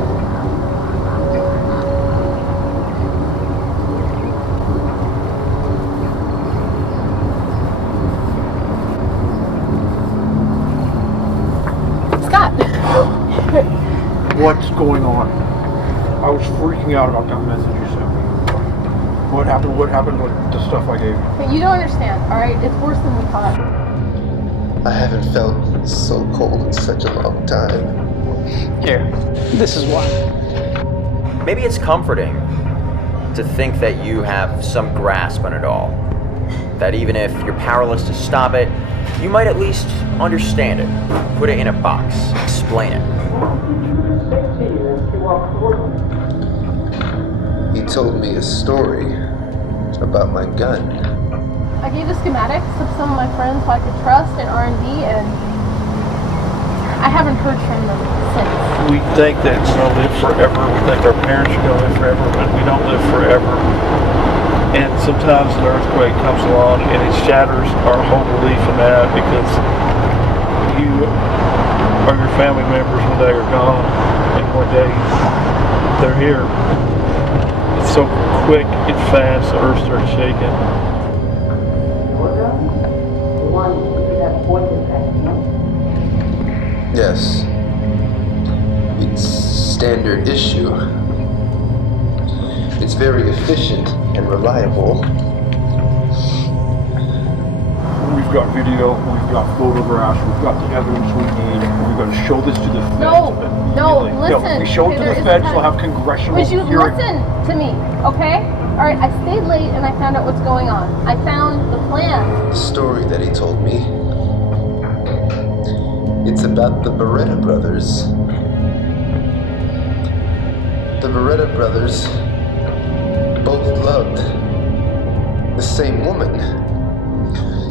What's going on? I was freaking out about that message you sent me. What happened? What happened with the stuff I gave you? Hey, you don't understand, alright? It's worse than we thought. I haven't felt so cold in such a long time. Here, this is why. Maybe it's comforting to think that you have some grasp on it all. That even if you're powerless to stop it, you might at least understand it. Put it in a box. Explain it. He told me a story about my gun. I gave the schematics of some of my friends who I could trust in R&D, and I haven't heard from them since. We think that it's going to live forever. We think our parents are going to live forever, but we don't live forever. And sometimes an earthquake comes along and it shatters our whole belief in that, because you or your family members, when they are gone, and one day they're here. It's so quick and fast, the earth starts shaking. Yes. It's standard issue. It's very efficient and reliable. We've got video, we've got photographs, we've got the evidence we need. We've got to show this to the feds. No, listen. If we show it to the feds, they'll have congressional Would you hearing. listen to me, okay? Alright, I stayed late and I found out what's going on. I found the plan. The story that he told me. It's about the Beretta brothers. The Beretta brothers both loved the same woman.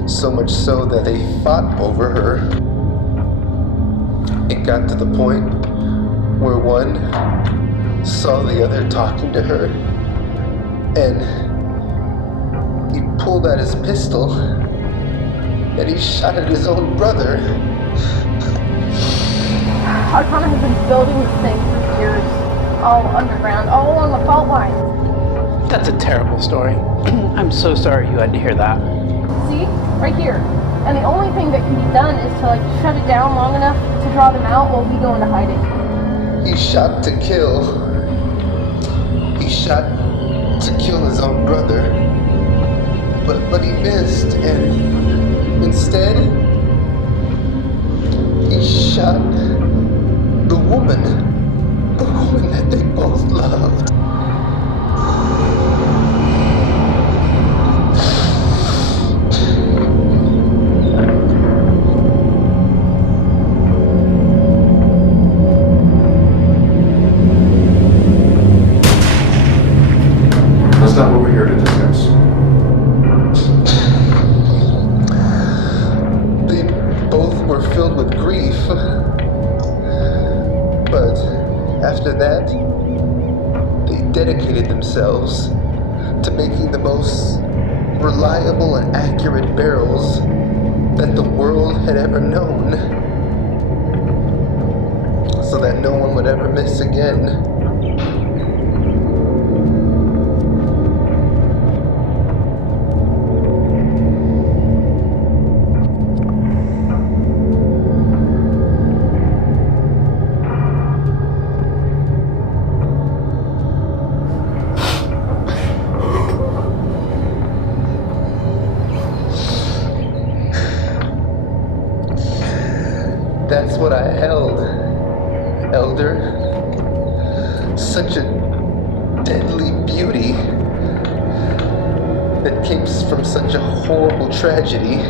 So much so that they fought over her. It got to the point where one saw the other talking to her, and he pulled out his pistol and he shot at his own brother. Arcana has been building this thing for years, all underground, all along the fault line. That's a terrible story. I'm so sorry you had to hear that. See? Right here. And the only thing that can be done is to shut it down long enough to draw them out while we go into hiding. He shot to kill. He shot to kill his own brother. But he missed, and instead he shot the woman that they both loved. That's not what we're here to discuss. They both were filled with grief. But after that, they to making the most reliable and accurate barrels that the world had ever known, so that no one would ever miss again. That's what I held, Elder. Such a deadly beauty that came from such a horrible tragedy.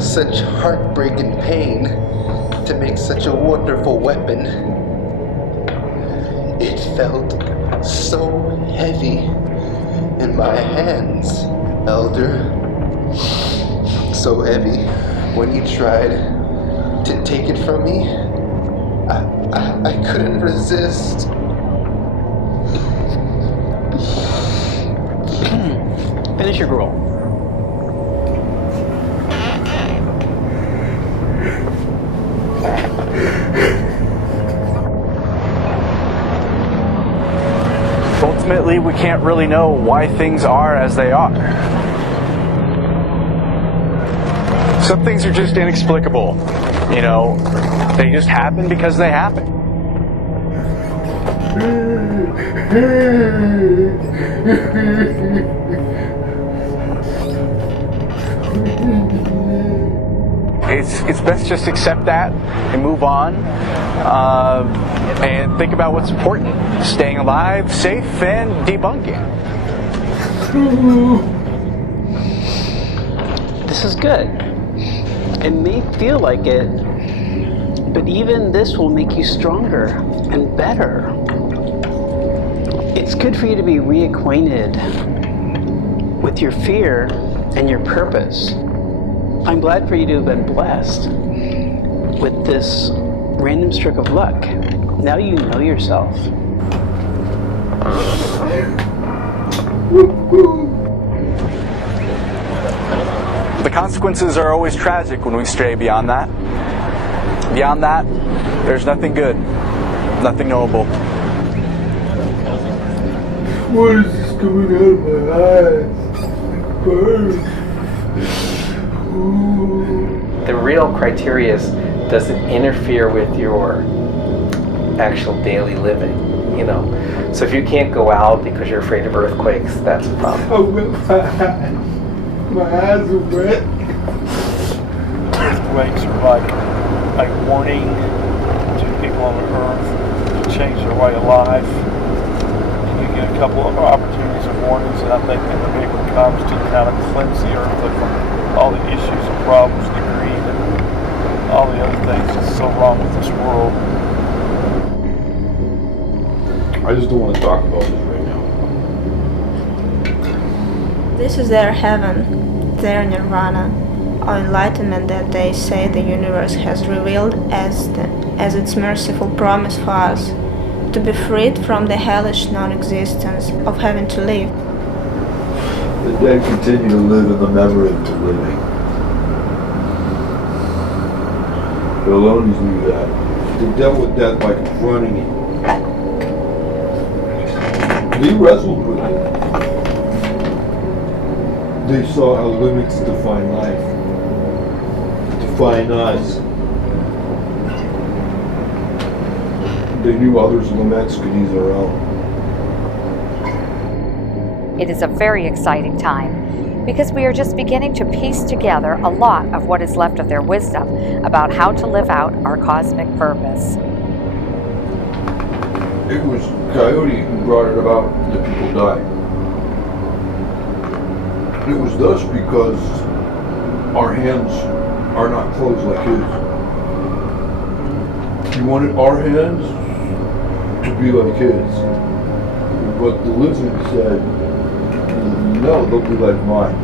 Such heartbreak and pain to make such a wonderful weapon. It felt so heavy in my hands, Elder. So heavy. When you tried to take it from me, I couldn't resist. Finish your roll. Ultimately, we can't really know why things are as they are. Some things are just inexplicable. You know, they just happen because they happen. It's best just accept that and move on, and think about what's important: staying alive, safe, and debunking. This is good. It may feel like it, but even this will make you stronger and better. It's good for you to be reacquainted with your fear and your purpose. I'm glad for you to have been blessed with this random stroke of luck. Now you know yourself. The consequences are always tragic when we stray beyond that. Beyond that, there's nothing good, nothing knowable. What is this coming out of my eyes? It burns. The real criteria is, does it interfere with your actual daily living? You know, so if you can't go out because you're afraid of earthquakes, that's a problem. Oh, my eyes are wet. Earthquakes are like a warning to people on the earth to change their way of life. And you get a couple of opportunities of warnings, and I think when the big one comes to kind of cleanse the earth of all the issues and problems, the greed, and all the other things that's so wrong with this world. I just don't want to talk about this right now. This is their heaven, their nirvana, or enlightenment that they say the universe has revealed as its merciful promise for us, to be freed from the hellish non-existence of having to live. The dead continue to live in the memory of the living. The Alonis knew that. They dealt with death by confronting it. They wrestled with it. They saw how limits define life, define us. They knew others' limits could ease their own. It is a very exciting time because we are just beginning to piece together a lot of what is left of their wisdom about how to live out our cosmic purpose. It was Coyote who brought it about that people died. It was thus because our hands are not closed like his. He wanted our hands to be like his. But the lizard said, no, they'll be like mine.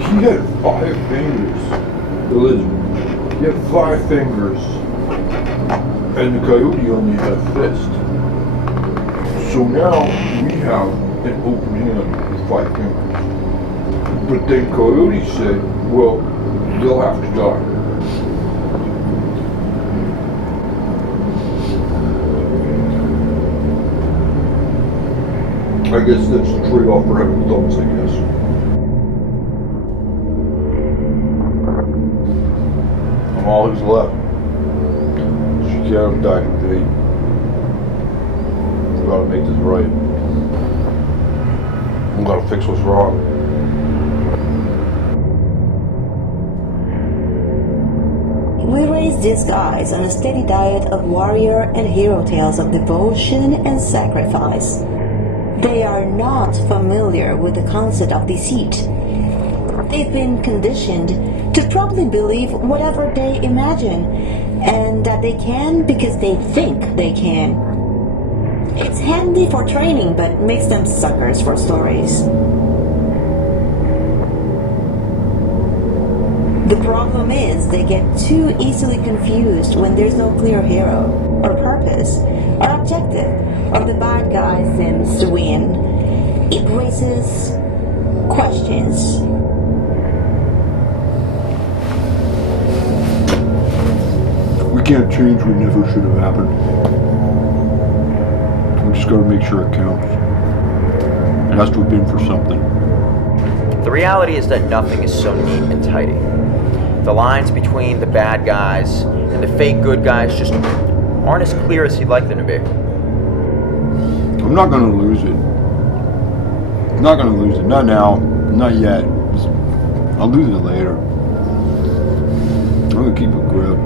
He had 5 fingers, the lizard. He had 5 fingers. And the coyote only had a fist. So now we have an open hand with 5 fingers. But then Coyote said, well, they'll have to die. I guess that's the trade-off for having thumbs, I guess. I'm all who's left. She can't die in vain. We've got to make this right. We've got to fix what's wrong. We raised these guys on a steady diet of warrior and hero tales of devotion and sacrifice. They are not familiar with the concept of deceit. They've been conditioned to probably believe whatever they imagine, and that they can because they think they can. It's handy for training, but makes them suckers for stories. The problem is they get too easily confused when there's no clear hero, or purpose, or objective, or the bad guy seems to win. It raises questions. We can't change what never should have happened. We just gotta make sure it counts. It has to have been for something. The reality is that nothing is so neat and tidy. The lines between the bad guys and the fake good guys just aren't as clear as he'd like them to be. I'm not gonna lose it. I'm not gonna lose it. Not now. Not yet. I'll lose it later. I'm gonna keep it grip.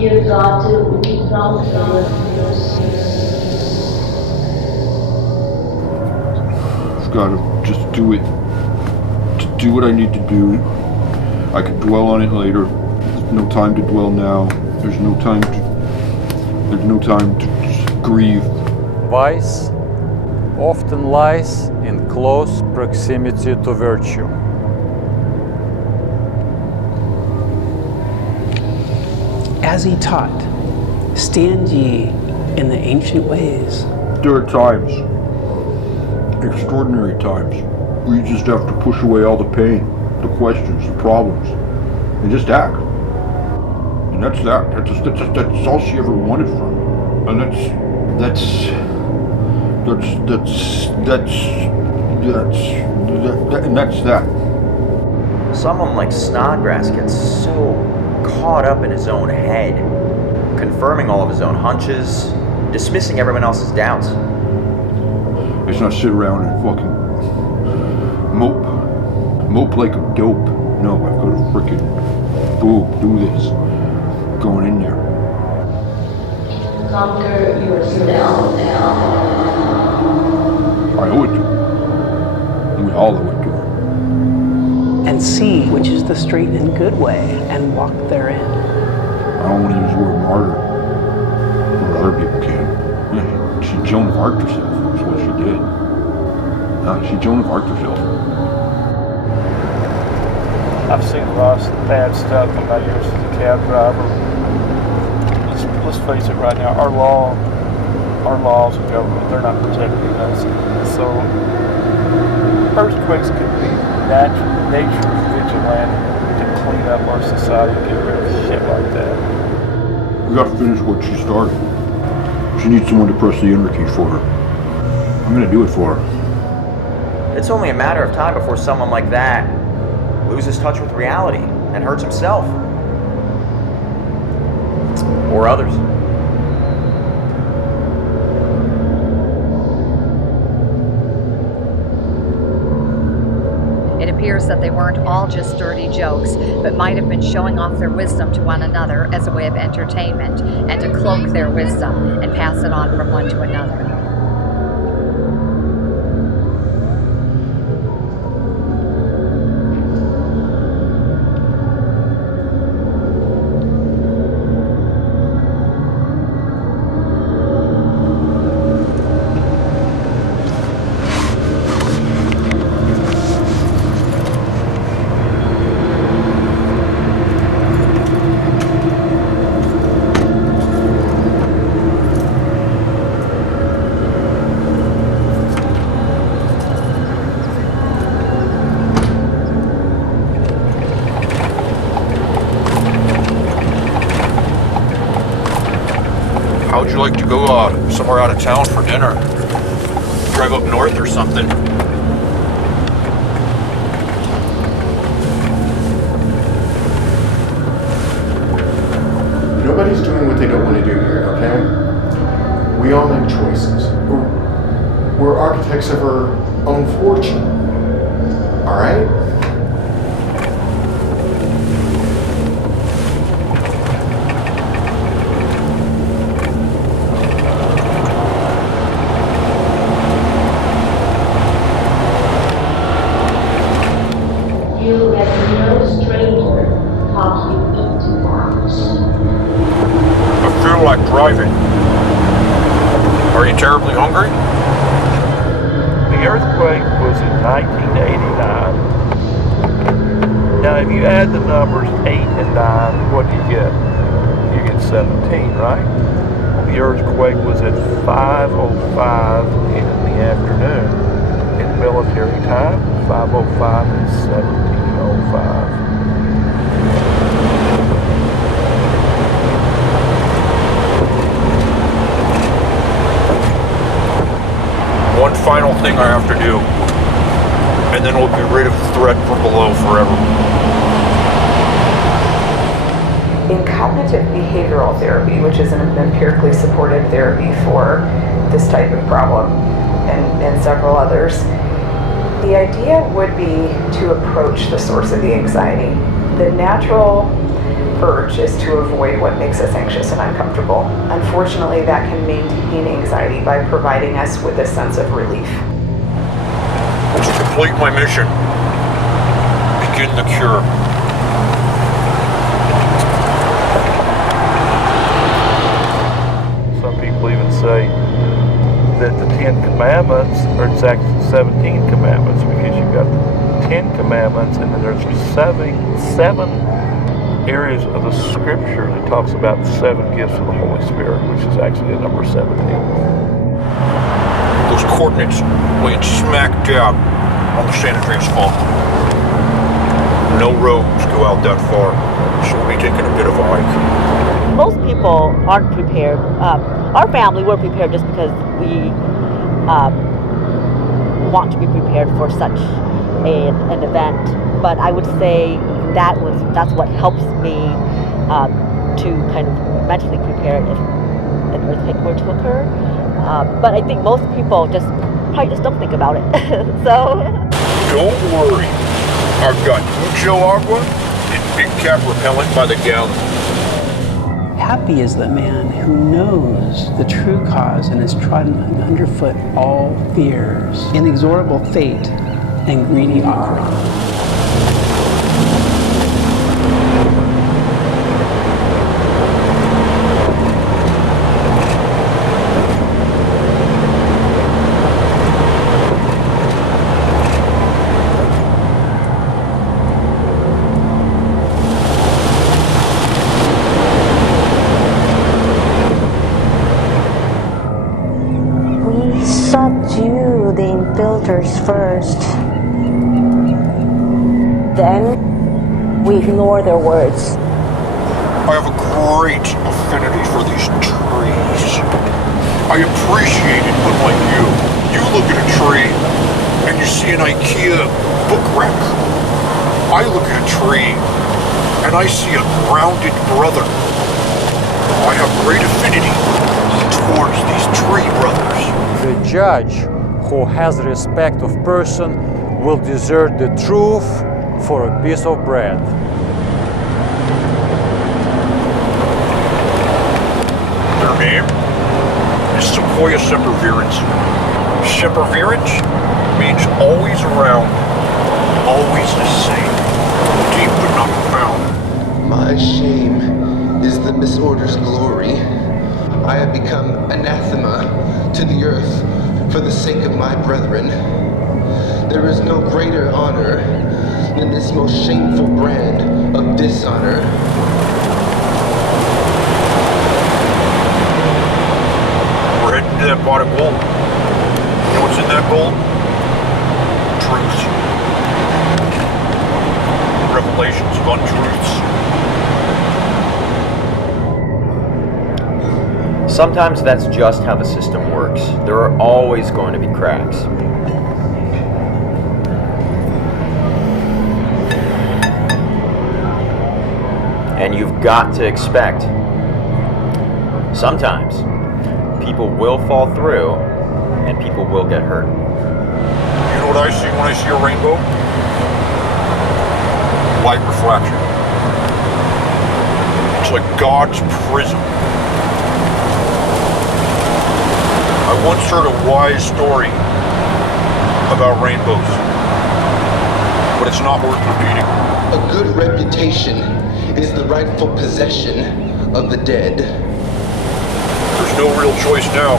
You've got to don't I've gotta just do it. To do what I need to do. I can dwell on it later. There's no time to dwell now. There's no time to just grieve. Vice often lies in close proximity to virtue. As he taught, stand ye in the ancient ways. There are times, extraordinary times, where you just have to push away all the pain, the questions, the problems, and just act. And that's that. That's all she ever wanted from me. And that's that. Someone like Snodgrass gets so caught up in his own head, confirming all of his own hunches, dismissing everyone else's doubts. It's not sit around and fucking mope like a dope. No, I've got to frickin' do this. Going in there. conquer yourself now. I owe it to him. And we all owe it to him. And see which is the straight and good way, and walk therein. I don't want to use the word martyr, but other people can. Yeah, she Joan of Arc herself. That's what she did. She Joan of Arc herself. I've seen a lot of bad stuff in my years as a cab driver. Let's face it right now, our laws of government, they're not protecting us. So earthquakes could be nature's vigilante to clean up our society and get rid of shit like that. We got to finish what she started. She needs someone to press the enter key for her. I'm going to do it for her. It's only a matter of time before someone like that loses touch with reality and hurts himself. Or others. It appears that they weren't all just dirty jokes, but might have been showing off their wisdom to one another as a way of entertainment, and to cloak their wisdom and pass it on from one to another. would you like to go somewhere out of town for dinner? Drive up north or something? Nobody's doing what they don't want to do here, okay? We all make choices. We're architects of our own fortune. All right? You let no stranger talk you into bounds. I feel like driving. Are you terribly hungry? The earthquake was in 1989. Now, if you add the numbers 8 and 9, what do you get? You get 17, right? The earthquake was at 5:05 in the afternoon. In military time, 5:05 and 17:05. One final thing I have to do, and then we'll be rid of the threat from below forever. In cognitive behavioral therapy, which is an empirically supported therapy for this type of problem and several others, the idea would be to approach the source of the anxiety. The natural urge is to avoid what makes us anxious and uncomfortable. Unfortunately, that can maintain anxiety by providing us with a sense of relief. To complete my mission, begin the cure. Some people even say that the 10 Commandments are exactly 17 Commandments, because you've got the 10 Commandments and then there's seven areas of the scripture that talks about 7 gifts of the Holy Spirit, which is actually the number 17. Those coordinates laying smack dab on the San Andreas Fault. No roads go out that far, so we'll be taking a bit of a hike. Most people aren't prepared. Our family, we're prepared just because we want to be prepared for such an event. But I would say that's what helps me to kind of mentally prepare if an earthquake were to occur. But I think most people probably just don't think about it. So Don't worry, I've got mucho agua and big cap repellent by the gallon. Happy is the man who knows the true cause and has trodden underfoot all fears, inexorable fate, and greedy offering. Subdue the infiltrators first. Then we ignore their words. I have a great affinity for these trees. I appreciate it, unlike you. You look at a tree and you see an IKEA book rack. I look at a tree and I see a grounded brother. I have great affinity towards these tree brothers. The judge who has respect of person will desert the truth for a piece of bread. Their name is Sequoia sempervirens. Sempervirens means always around, always the same, deep but not profound. My shame is the misorder's glory. I have become anathema to the earth for the sake of my brethren. There is no greater honor than this most shameful brand of dishonor. We're heading to that pot of gold. You know what's in that gold? Truth. Revelations of untruths. Sometimes that's just how the system works. There are always going to be cracks. And you've got to expect, sometimes, people will fall through and people will get hurt. You know what I see when I see a rainbow? Light reflection. It's like God's prism. I once heard a wise story about rainbows, but it's not worth repeating. A good reputation is the rightful possession of the dead. There's no real choice now.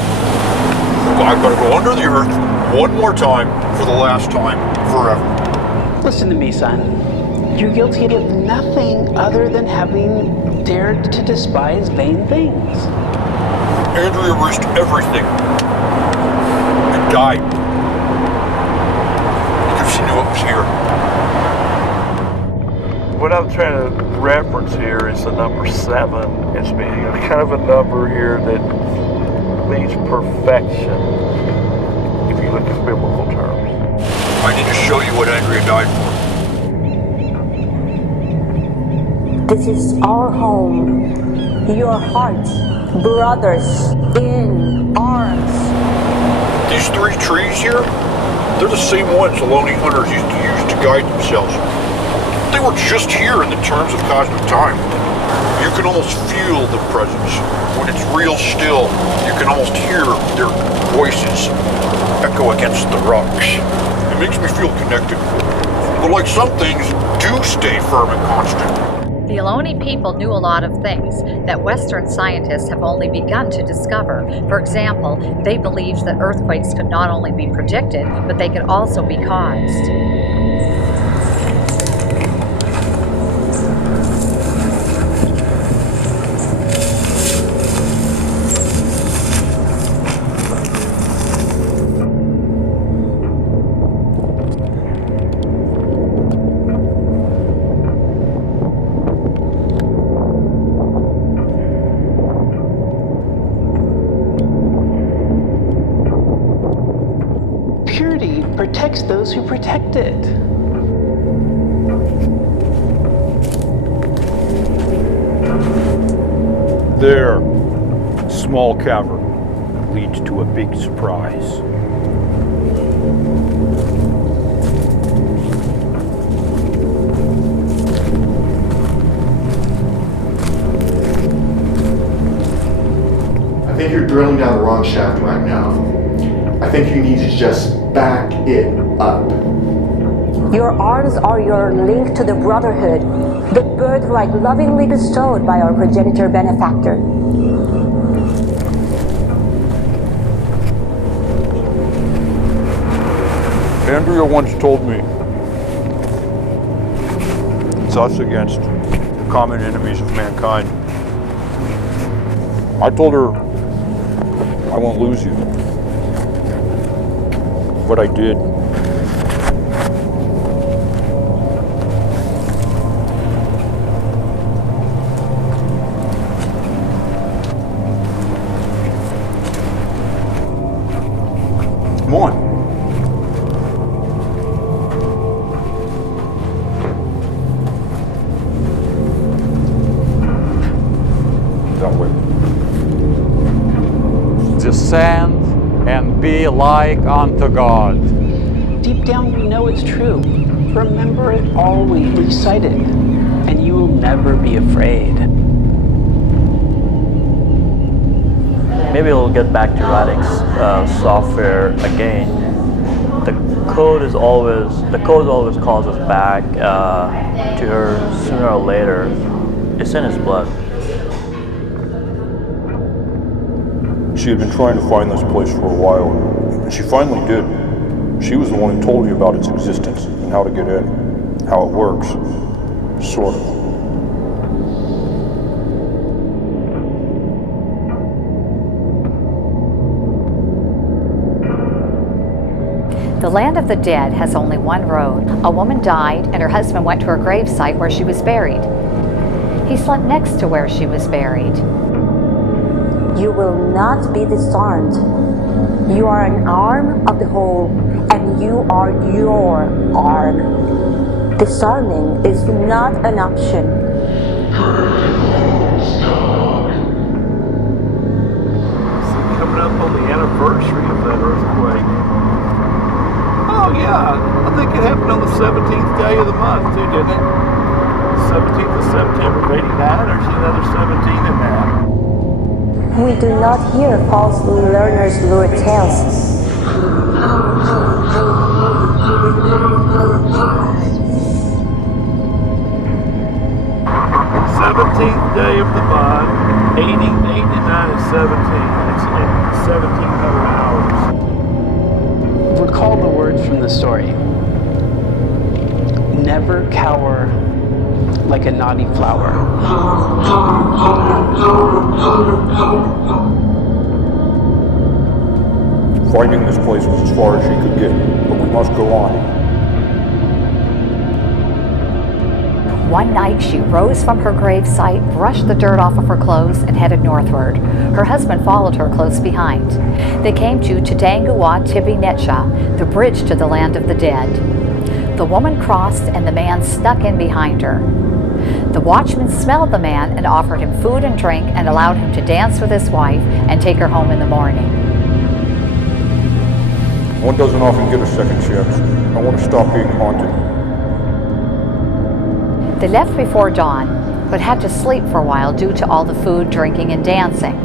I've got to go under the earth one more time for the last time forever. Listen to me, son. You're guilty of nothing other than having dared to despise vain things. Andrea risked everything and died because she knew it was here. What I'm trying to reference here is the number 7 as being kind of a number here that means perfection, if you look at biblical terms. I need to show you what Andrea died for. This is our home, your heart, brothers in arms. These 3 trees here, they're the same ones the lonely hunters used to use to guide themselves. They were just here in the terms of cosmic time. You can almost feel the presence. When it's real still, you can almost hear their voices echo against the rocks. It makes me feel connected. But like some things do stay firm and constant. The Ohlone people knew a lot of things that Western scientists have only begun to discover. For example, they believed that earthquakes could not only be predicted, but they could also be caused. Purity protects those who protect it. There, small cavern leads to a big surprise. I think you're drilling down the wrong shaft right now. I think you need to just back it up. Your arms are your link to the brotherhood, the birthright lovingly bestowed by our progenitor benefactor. Andrea once told me, it's us against the common enemies of mankind. I told her, I won't lose you. But I did. Come on. That way. Descend and be like unto God. Deep down we know it's true. Remember it all we recited, and you will never be afraid. Maybe we'll get back to writing software again. The code always calls us back to her sooner or later. It's in his blood. She had been trying to find this place for a while, and she finally did. She was the one who told me about its existence and how to get in, how it works, sort of. The land of the dead has only one road. A woman died, and her husband went to her gravesite where she was buried. He slept next to where she was buried. You will will not be disarmed. You are an arm of the whole, and you are your arm. Disarming is not an option. Coming up on the anniversary of that earthquake. Oh yeah, I think it happened on the 17th day of the month too, didn't it? 17th of September of 89, or is another 17 in that? We do not hear false learners' lurid tales. 17th day of the month, 80, 89, and 17. It's in 1,700 hours. Recall the words from the story. Never cower like a naughty flower. Finding this place was as far as she could get, but we must go on. One night, she rose from her gravesite, brushed the dirt off of her clothes, and headed northward. Her husband followed her close behind. They came to Chitanguwa Tibi Netcha, the bridge to the land of the dead. The woman crossed, and the man snuck in behind her. The watchman smelled the man and offered him food and drink and allowed him to dance with his wife and take her home in the morning. One doesn't often get a second chance. I want to stop being haunted. They left before dawn, but had to sleep for a while due to all the food, drinking, and dancing.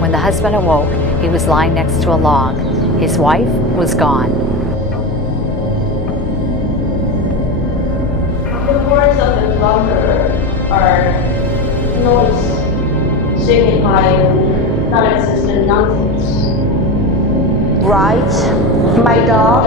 When the husband awoke, he was lying next to a log. His wife was gone. The words of the plumber are noise, signifying non-existent nonsense. Right, my dog?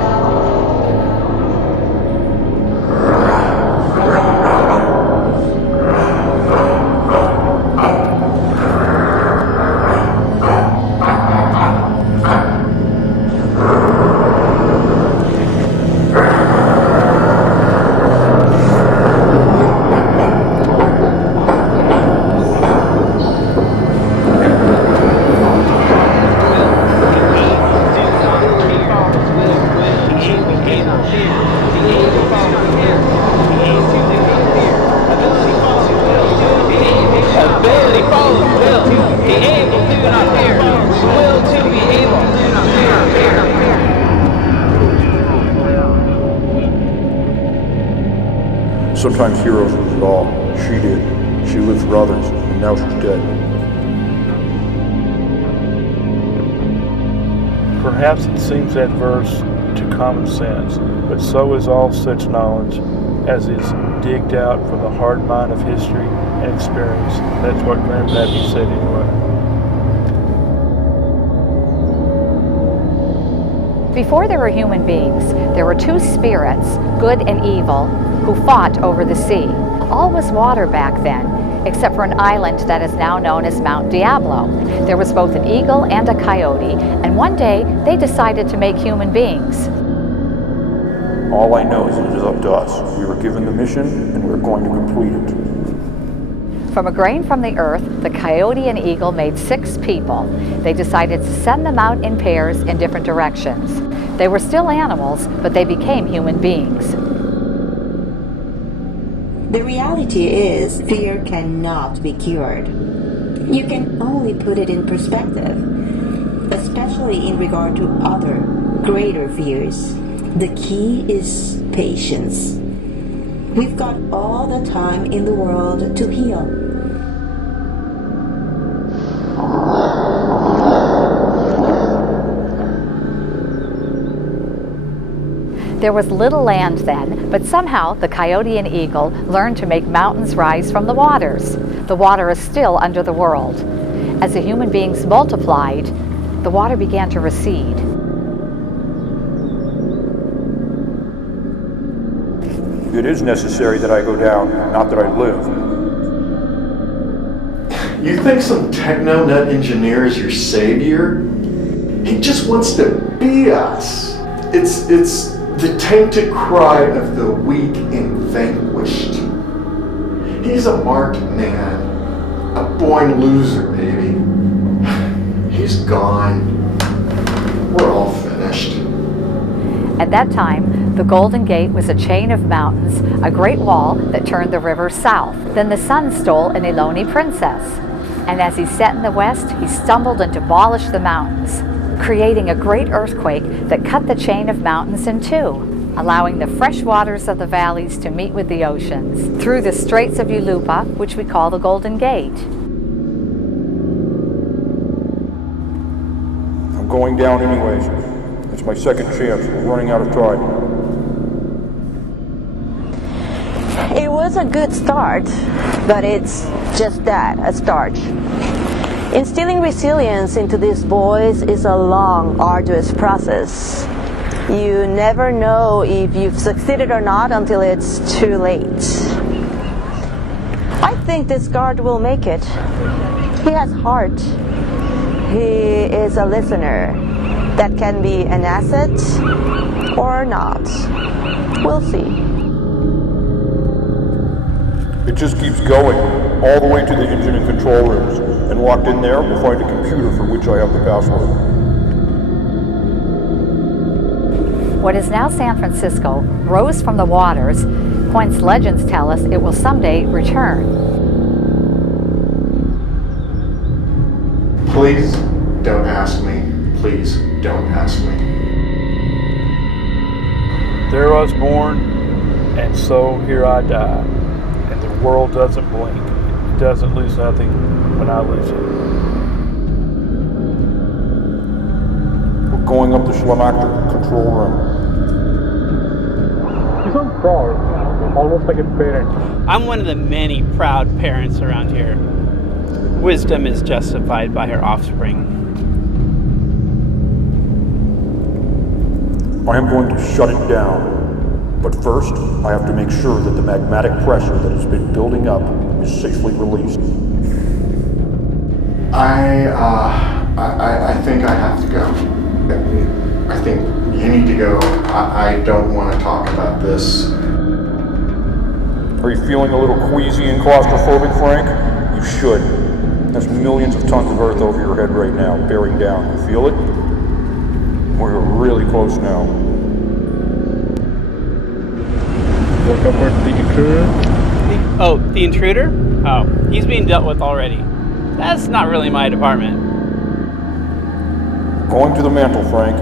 Sometimes heroes lose it all. She did. She lived for others, and now she's dead. Perhaps it seems adverse to common sense, but so is all such knowledge as is digged out from the hard mine of history and experience. That's what Grandpappy said anyway. Before there were human beings, there were two spirits, good and evil, who fought over the sea. All was water back then, except for an island that is now known as Mount Diablo. There was both an eagle and a coyote, and one day they decided to make human beings. All I know is it is up to us. We were given the mission, and we're going to complete it. From a grain from the earth, the coyote and eagle made 6 people. They decided to send them out in pairs in different directions. They were still animals, but they became human beings. The reality is, fear cannot be cured. You can only put it in perspective, especially in regard to other, greater fears. The key is patience. We've got all the time in the world to heal. There was little land then, but somehow the coyote and eagle learned to make mountains rise from the waters. The water is still under the world. As the human beings multiplied, the water began to recede. It is necessary that I go down, not that I live. You think some techno-nut engineer is your savior? He just wants to be us. It's the tainted cry of the weak and vanquished. He's a marked man, a born loser, baby. he's gone, we're all finished. At that time, the Golden Gate was a chain of mountains, a great wall that turned the river south. Then the sun stole an Eloni princess, and as he set in the west, he stumbled and demolished the mountains, creating a great earthquake that cut the chain of mountains in two, allowing the fresh waters of the valleys to meet with the oceans through the Straits of Ulupa, which we call the Golden Gate. I'm going down anyways. It's my second chance. We're running out of time. It was a good start, but it's just that, a start. Instilling resilience into these boys is a long, arduous process. You never know if you've succeeded or not until it's too late. I think this guard will make it. He has heart. He is a listener. That can be an asset or not. We'll see. It just keeps going, all the way to the engine and control rooms. And locked in there, we'll find a computer for which I have the password. What is now San Francisco rose from the waters, whence legends tell us it will someday return. Please don't ask me. Please don't ask me. There I was born, and so here I die. And the world doesn't blink. It doesn't lose nothing when I lose it. We're going up the Schlemactor control room. You sound proud, almost like a parent. I'm one of the many proud parents around here. Wisdom is justified by her offspring. I am going to shut it down. But first, I have to make sure that the magmatic pressure that has been building up is safely released. I think I have to go. I think you need to go. I don't want to talk about this. Are you feeling a little queasy and claustrophobic, Frank? You should. There's millions of tons of earth over your head right now, bearing down. You feel it? We're really close now. What about the intruder? The intruder? Oh, he's being dealt with already. That's not really my department. Going to the mantle, Frank.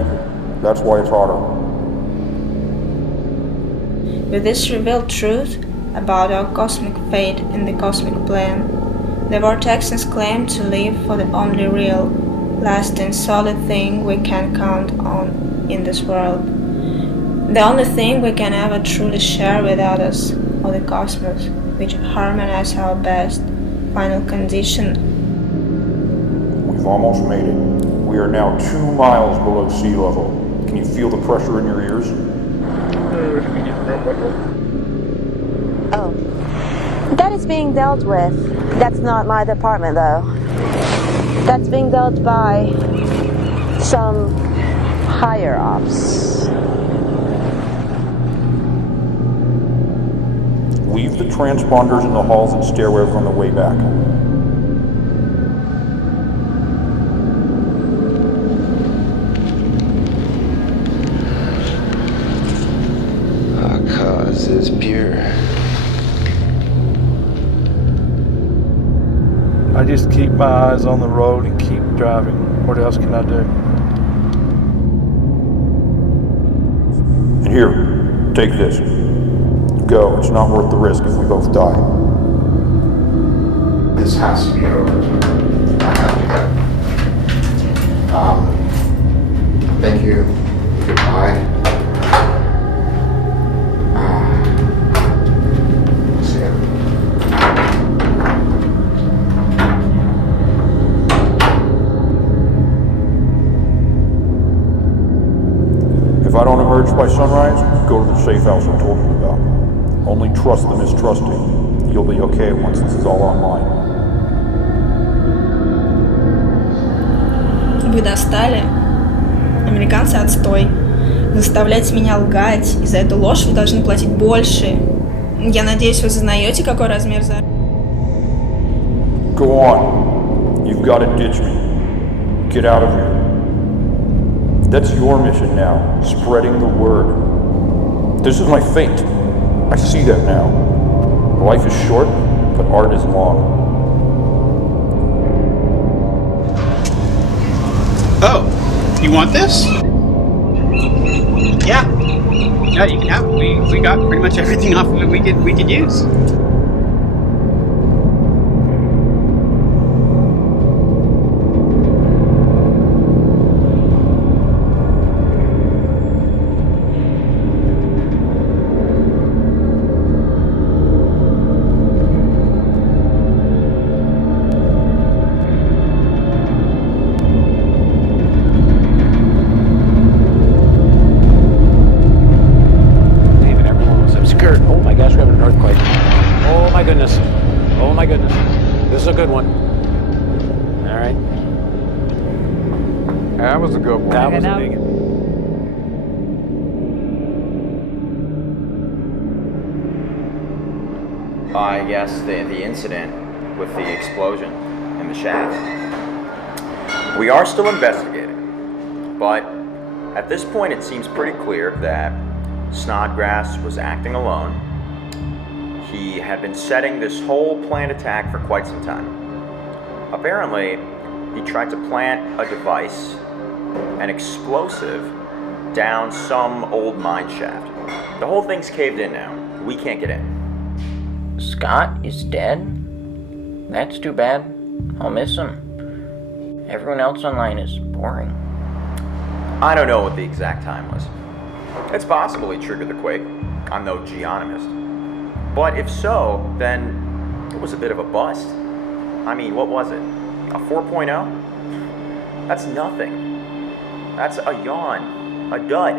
That's why it's hotter. With this revealed truth about our cosmic fate in the cosmic plane, the Vortexians claim to live for the only real, lasting, solid thing we can count on in this world. The only thing we can ever truly share with others, or the cosmos, which harmonize our best final condition. We've almost made it. We are now 2 miles below sea level. Can you feel the pressure in your ears? Oh, that is being dealt with. That's not my department, though. That's being dealt by some higher-ups. Leave the transponders in the halls and stairwells on the way back. Our cause is pure. I just keep my eyes on the road and keep driving. What else can I do? And here, take this. Go. It's not worth the risk if we both die. This has to be over. I have to go. Thank you. Goodbye. See ya. If I don't emerge by sunrise, go to the safe house I told you about. Only trust the mistrusting. You'll be okay once this is all online. Вы достали? Американцы отстой. Заставляете меня лгать, и за эту ложь вы должны платить больше. Я надеюсь, вы осознаете, какой размер за... Go on. You've got to ditch me. Get out of here. That's your mission now, spreading the word. This is my fate. I see that now. Life is short, but art is long. Oh, you want this? Yeah. Yeah, you can have it. We got pretty much everything off of it we could use. Good one. All right. That was a good one. That was a big one. I guess the incident with the explosion in the shaft. We are still investigating, but at this point it seems pretty clear that Snodgrass was acting alone. He had been setting this whole planned attack for quite some time. Apparently, he tried to plant a device, an explosive, down some old mine shaft. The whole thing's caved in now. We can't get in. Scott is dead? That's too bad. I'll miss him. Everyone else online is boring. I don't know what the exact time was. It's possible he triggered the quake. I'm no geonomist. But if so, then it was a bit of a bust. I mean, what was it? A 4.0? That's nothing. That's a yawn. A dud.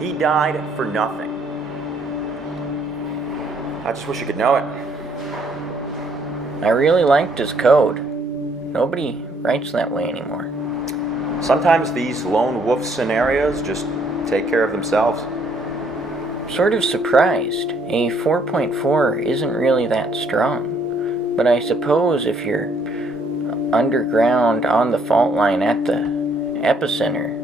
He died for nothing. I just wish you could know it. I really liked his code. Nobody writes that way anymore. Sometimes these lone wolf scenarios just take care of themselves. Sort of surprised. A 4.4 isn't really that strong. But I suppose if you're underground on the fault line at the epicenter,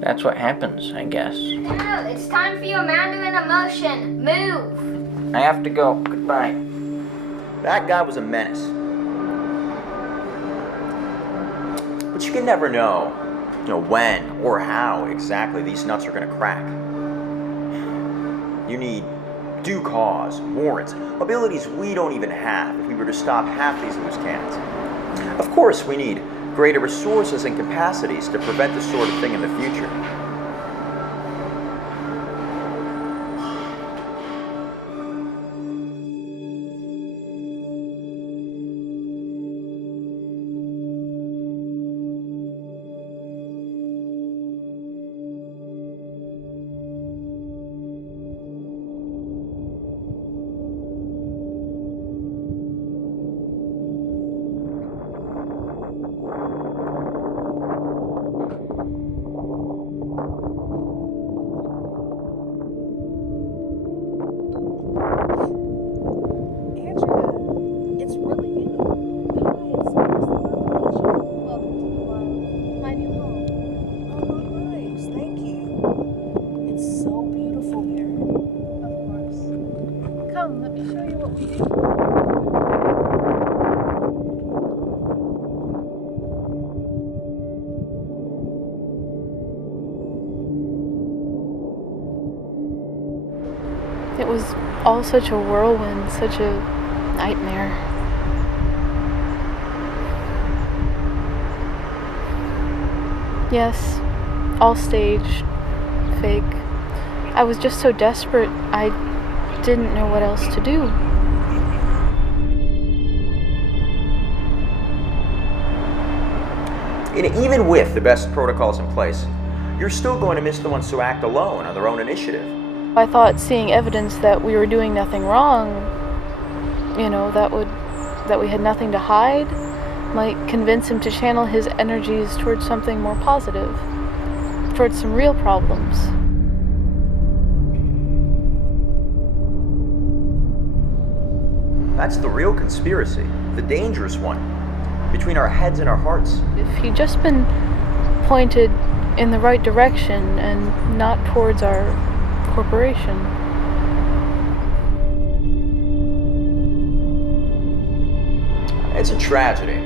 that's what happens, I guess. No, it's time for your Mandarin emotion. Move! I have to go. Goodbye. That guy was a menace. But you can never know, when or how exactly these nuts are gonna crack. You need due cause, warrants, abilities we don't even have if we were to stop half these loose cannons. Of course, we need greater resources and capacities to prevent this sort of thing in the future. It was all such a whirlwind, such a nightmare. Yes, all staged, fake. I was just so desperate, I didn't know what else to do. Even with the best protocols in place, you're still going to miss the ones who act alone on their own initiative. I thought seeing evidence that we were doing nothing wrong, that we had nothing to hide, might convince him to channel his energies towards something more positive, towards some real problems. That's the real conspiracy, the dangerous one. between our heads and our hearts. If he'd just been pointed in the right direction and not towards our corporation. It's a tragedy.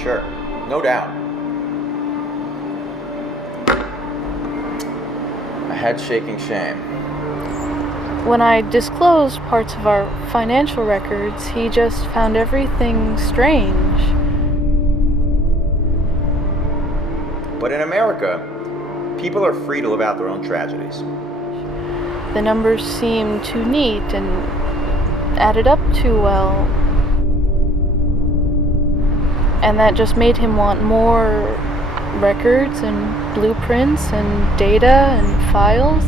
Sure, no doubt. A head-shaking shame. When I disclosed parts of our financial records, he just found everything strange. But in America, people are free to live out their own tragedies. The numbers seemed too neat and added up too well. And that just made him want more records and blueprints and data and files.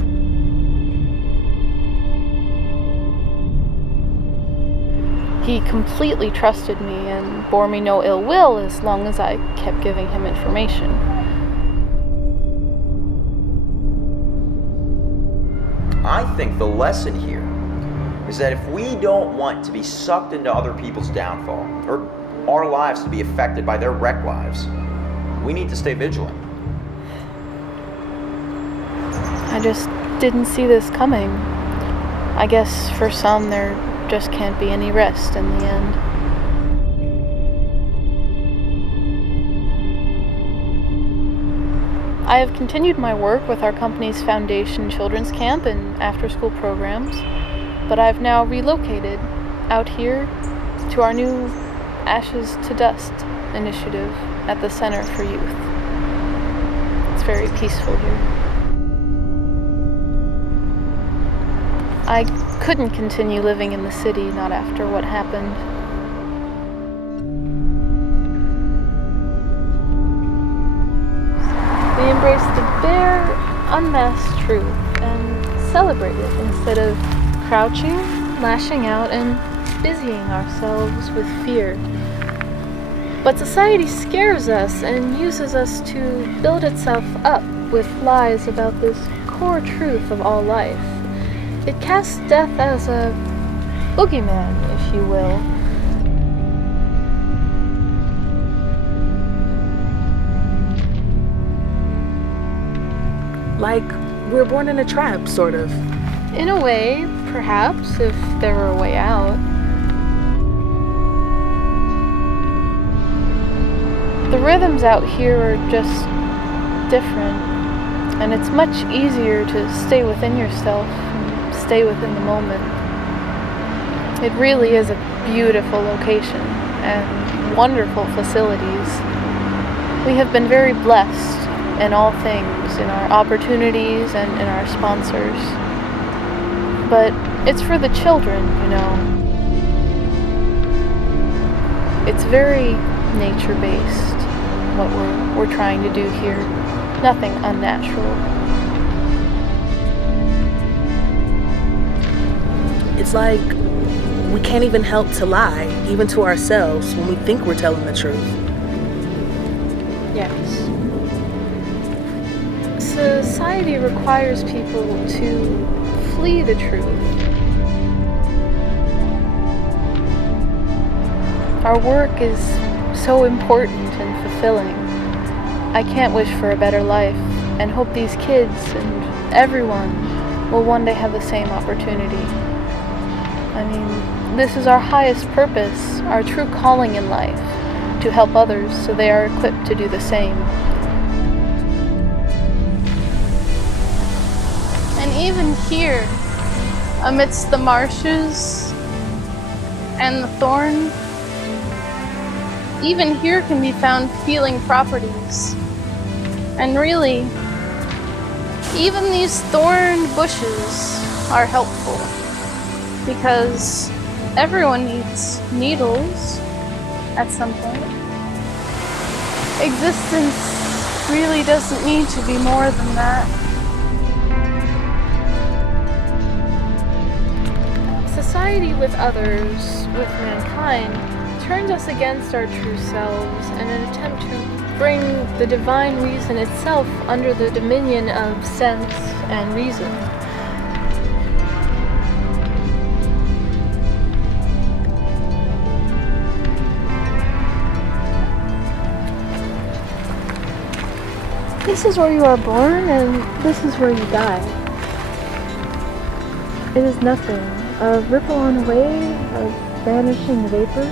He completely trusted me and bore me no ill will as long as I kept giving him information. I think the lesson here is that if we don't want to be sucked into other people's downfall, or our lives to be affected by their wrecked lives, we need to stay vigilant. I just didn't see this coming. I guess for some there just can't be any rest in the end. I have continued my work with our company's Foundation Children's Camp and after-school programs, but I've now relocated out here to our new Ashes to Dust initiative at the Center for Youth. It's very peaceful here. I couldn't continue living in the city, not after what happened. We embraced the bare, unmasked truth and celebrated instead of crouching, lashing out, and busying ourselves with fear. But society scares us and uses us to build itself up with lies about this core truth of all life. It casts death as a boogeyman, if you will. Like we're born in a trap, sort of. In a way, perhaps, if there were a way out. The rhythms out here are just different, and it's much easier to stay within yourself and stay within the moment. It really is a beautiful location and wonderful facilities. We have been very blessed in all things, in our opportunities and in our sponsors. But it's for the children, you know. It's very nature-based, what we're trying to do here. Nothing unnatural. It's like we can't even help to lie, even to ourselves, when we think we're telling the truth. Yes. Society requires people to flee the truth. Our work is so important and fulfilling. I can't wish for a better life and hope these kids and everyone will one day have the same opportunity. I mean, this is our highest purpose, our true calling in life, to help others so they are equipped to do the same. And even here, amidst the marshes and the thorn, even here can be found healing properties. And really, even these thorn bushes are helpful because everyone needs needles at some point. Existence really doesn't need to be more than that. Society with others, with mankind, turns us against our true selves in an attempt to bring the divine reason itself under the dominion of sense and reason. This is where you are born, and this is where you die. It is nothing. A ripple on a wave, a vanishing vapor.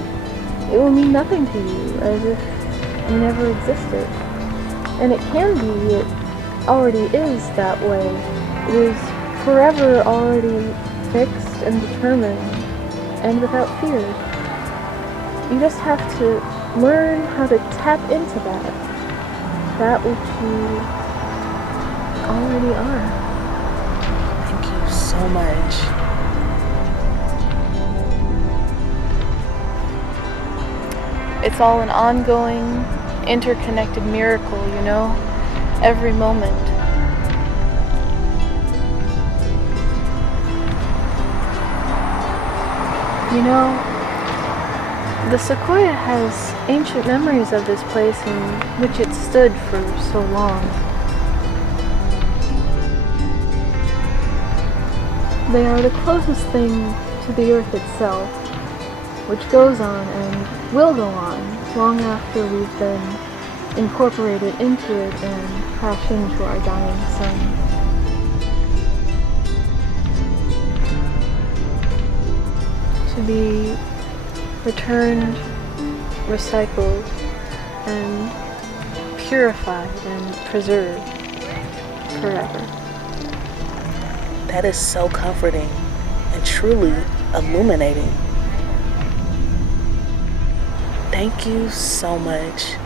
It will mean nothing to you, as if you never existed. And it can be, it already is that way. It is forever already fixed and determined, and without fear. You just have to learn how to tap into that which you already are. Thank you so much. It's all an ongoing, interconnected miracle, you know? Every moment. You know, the Sequoia has ancient memories of this place in which it stood for so long. They are the closest thing to the earth itself, which goes on and will go on long after we've been incorporated into it and crash into our dying sun. To be returned, recycled, and purified and preserved forever. That is so comforting and truly illuminating. Thank you so much.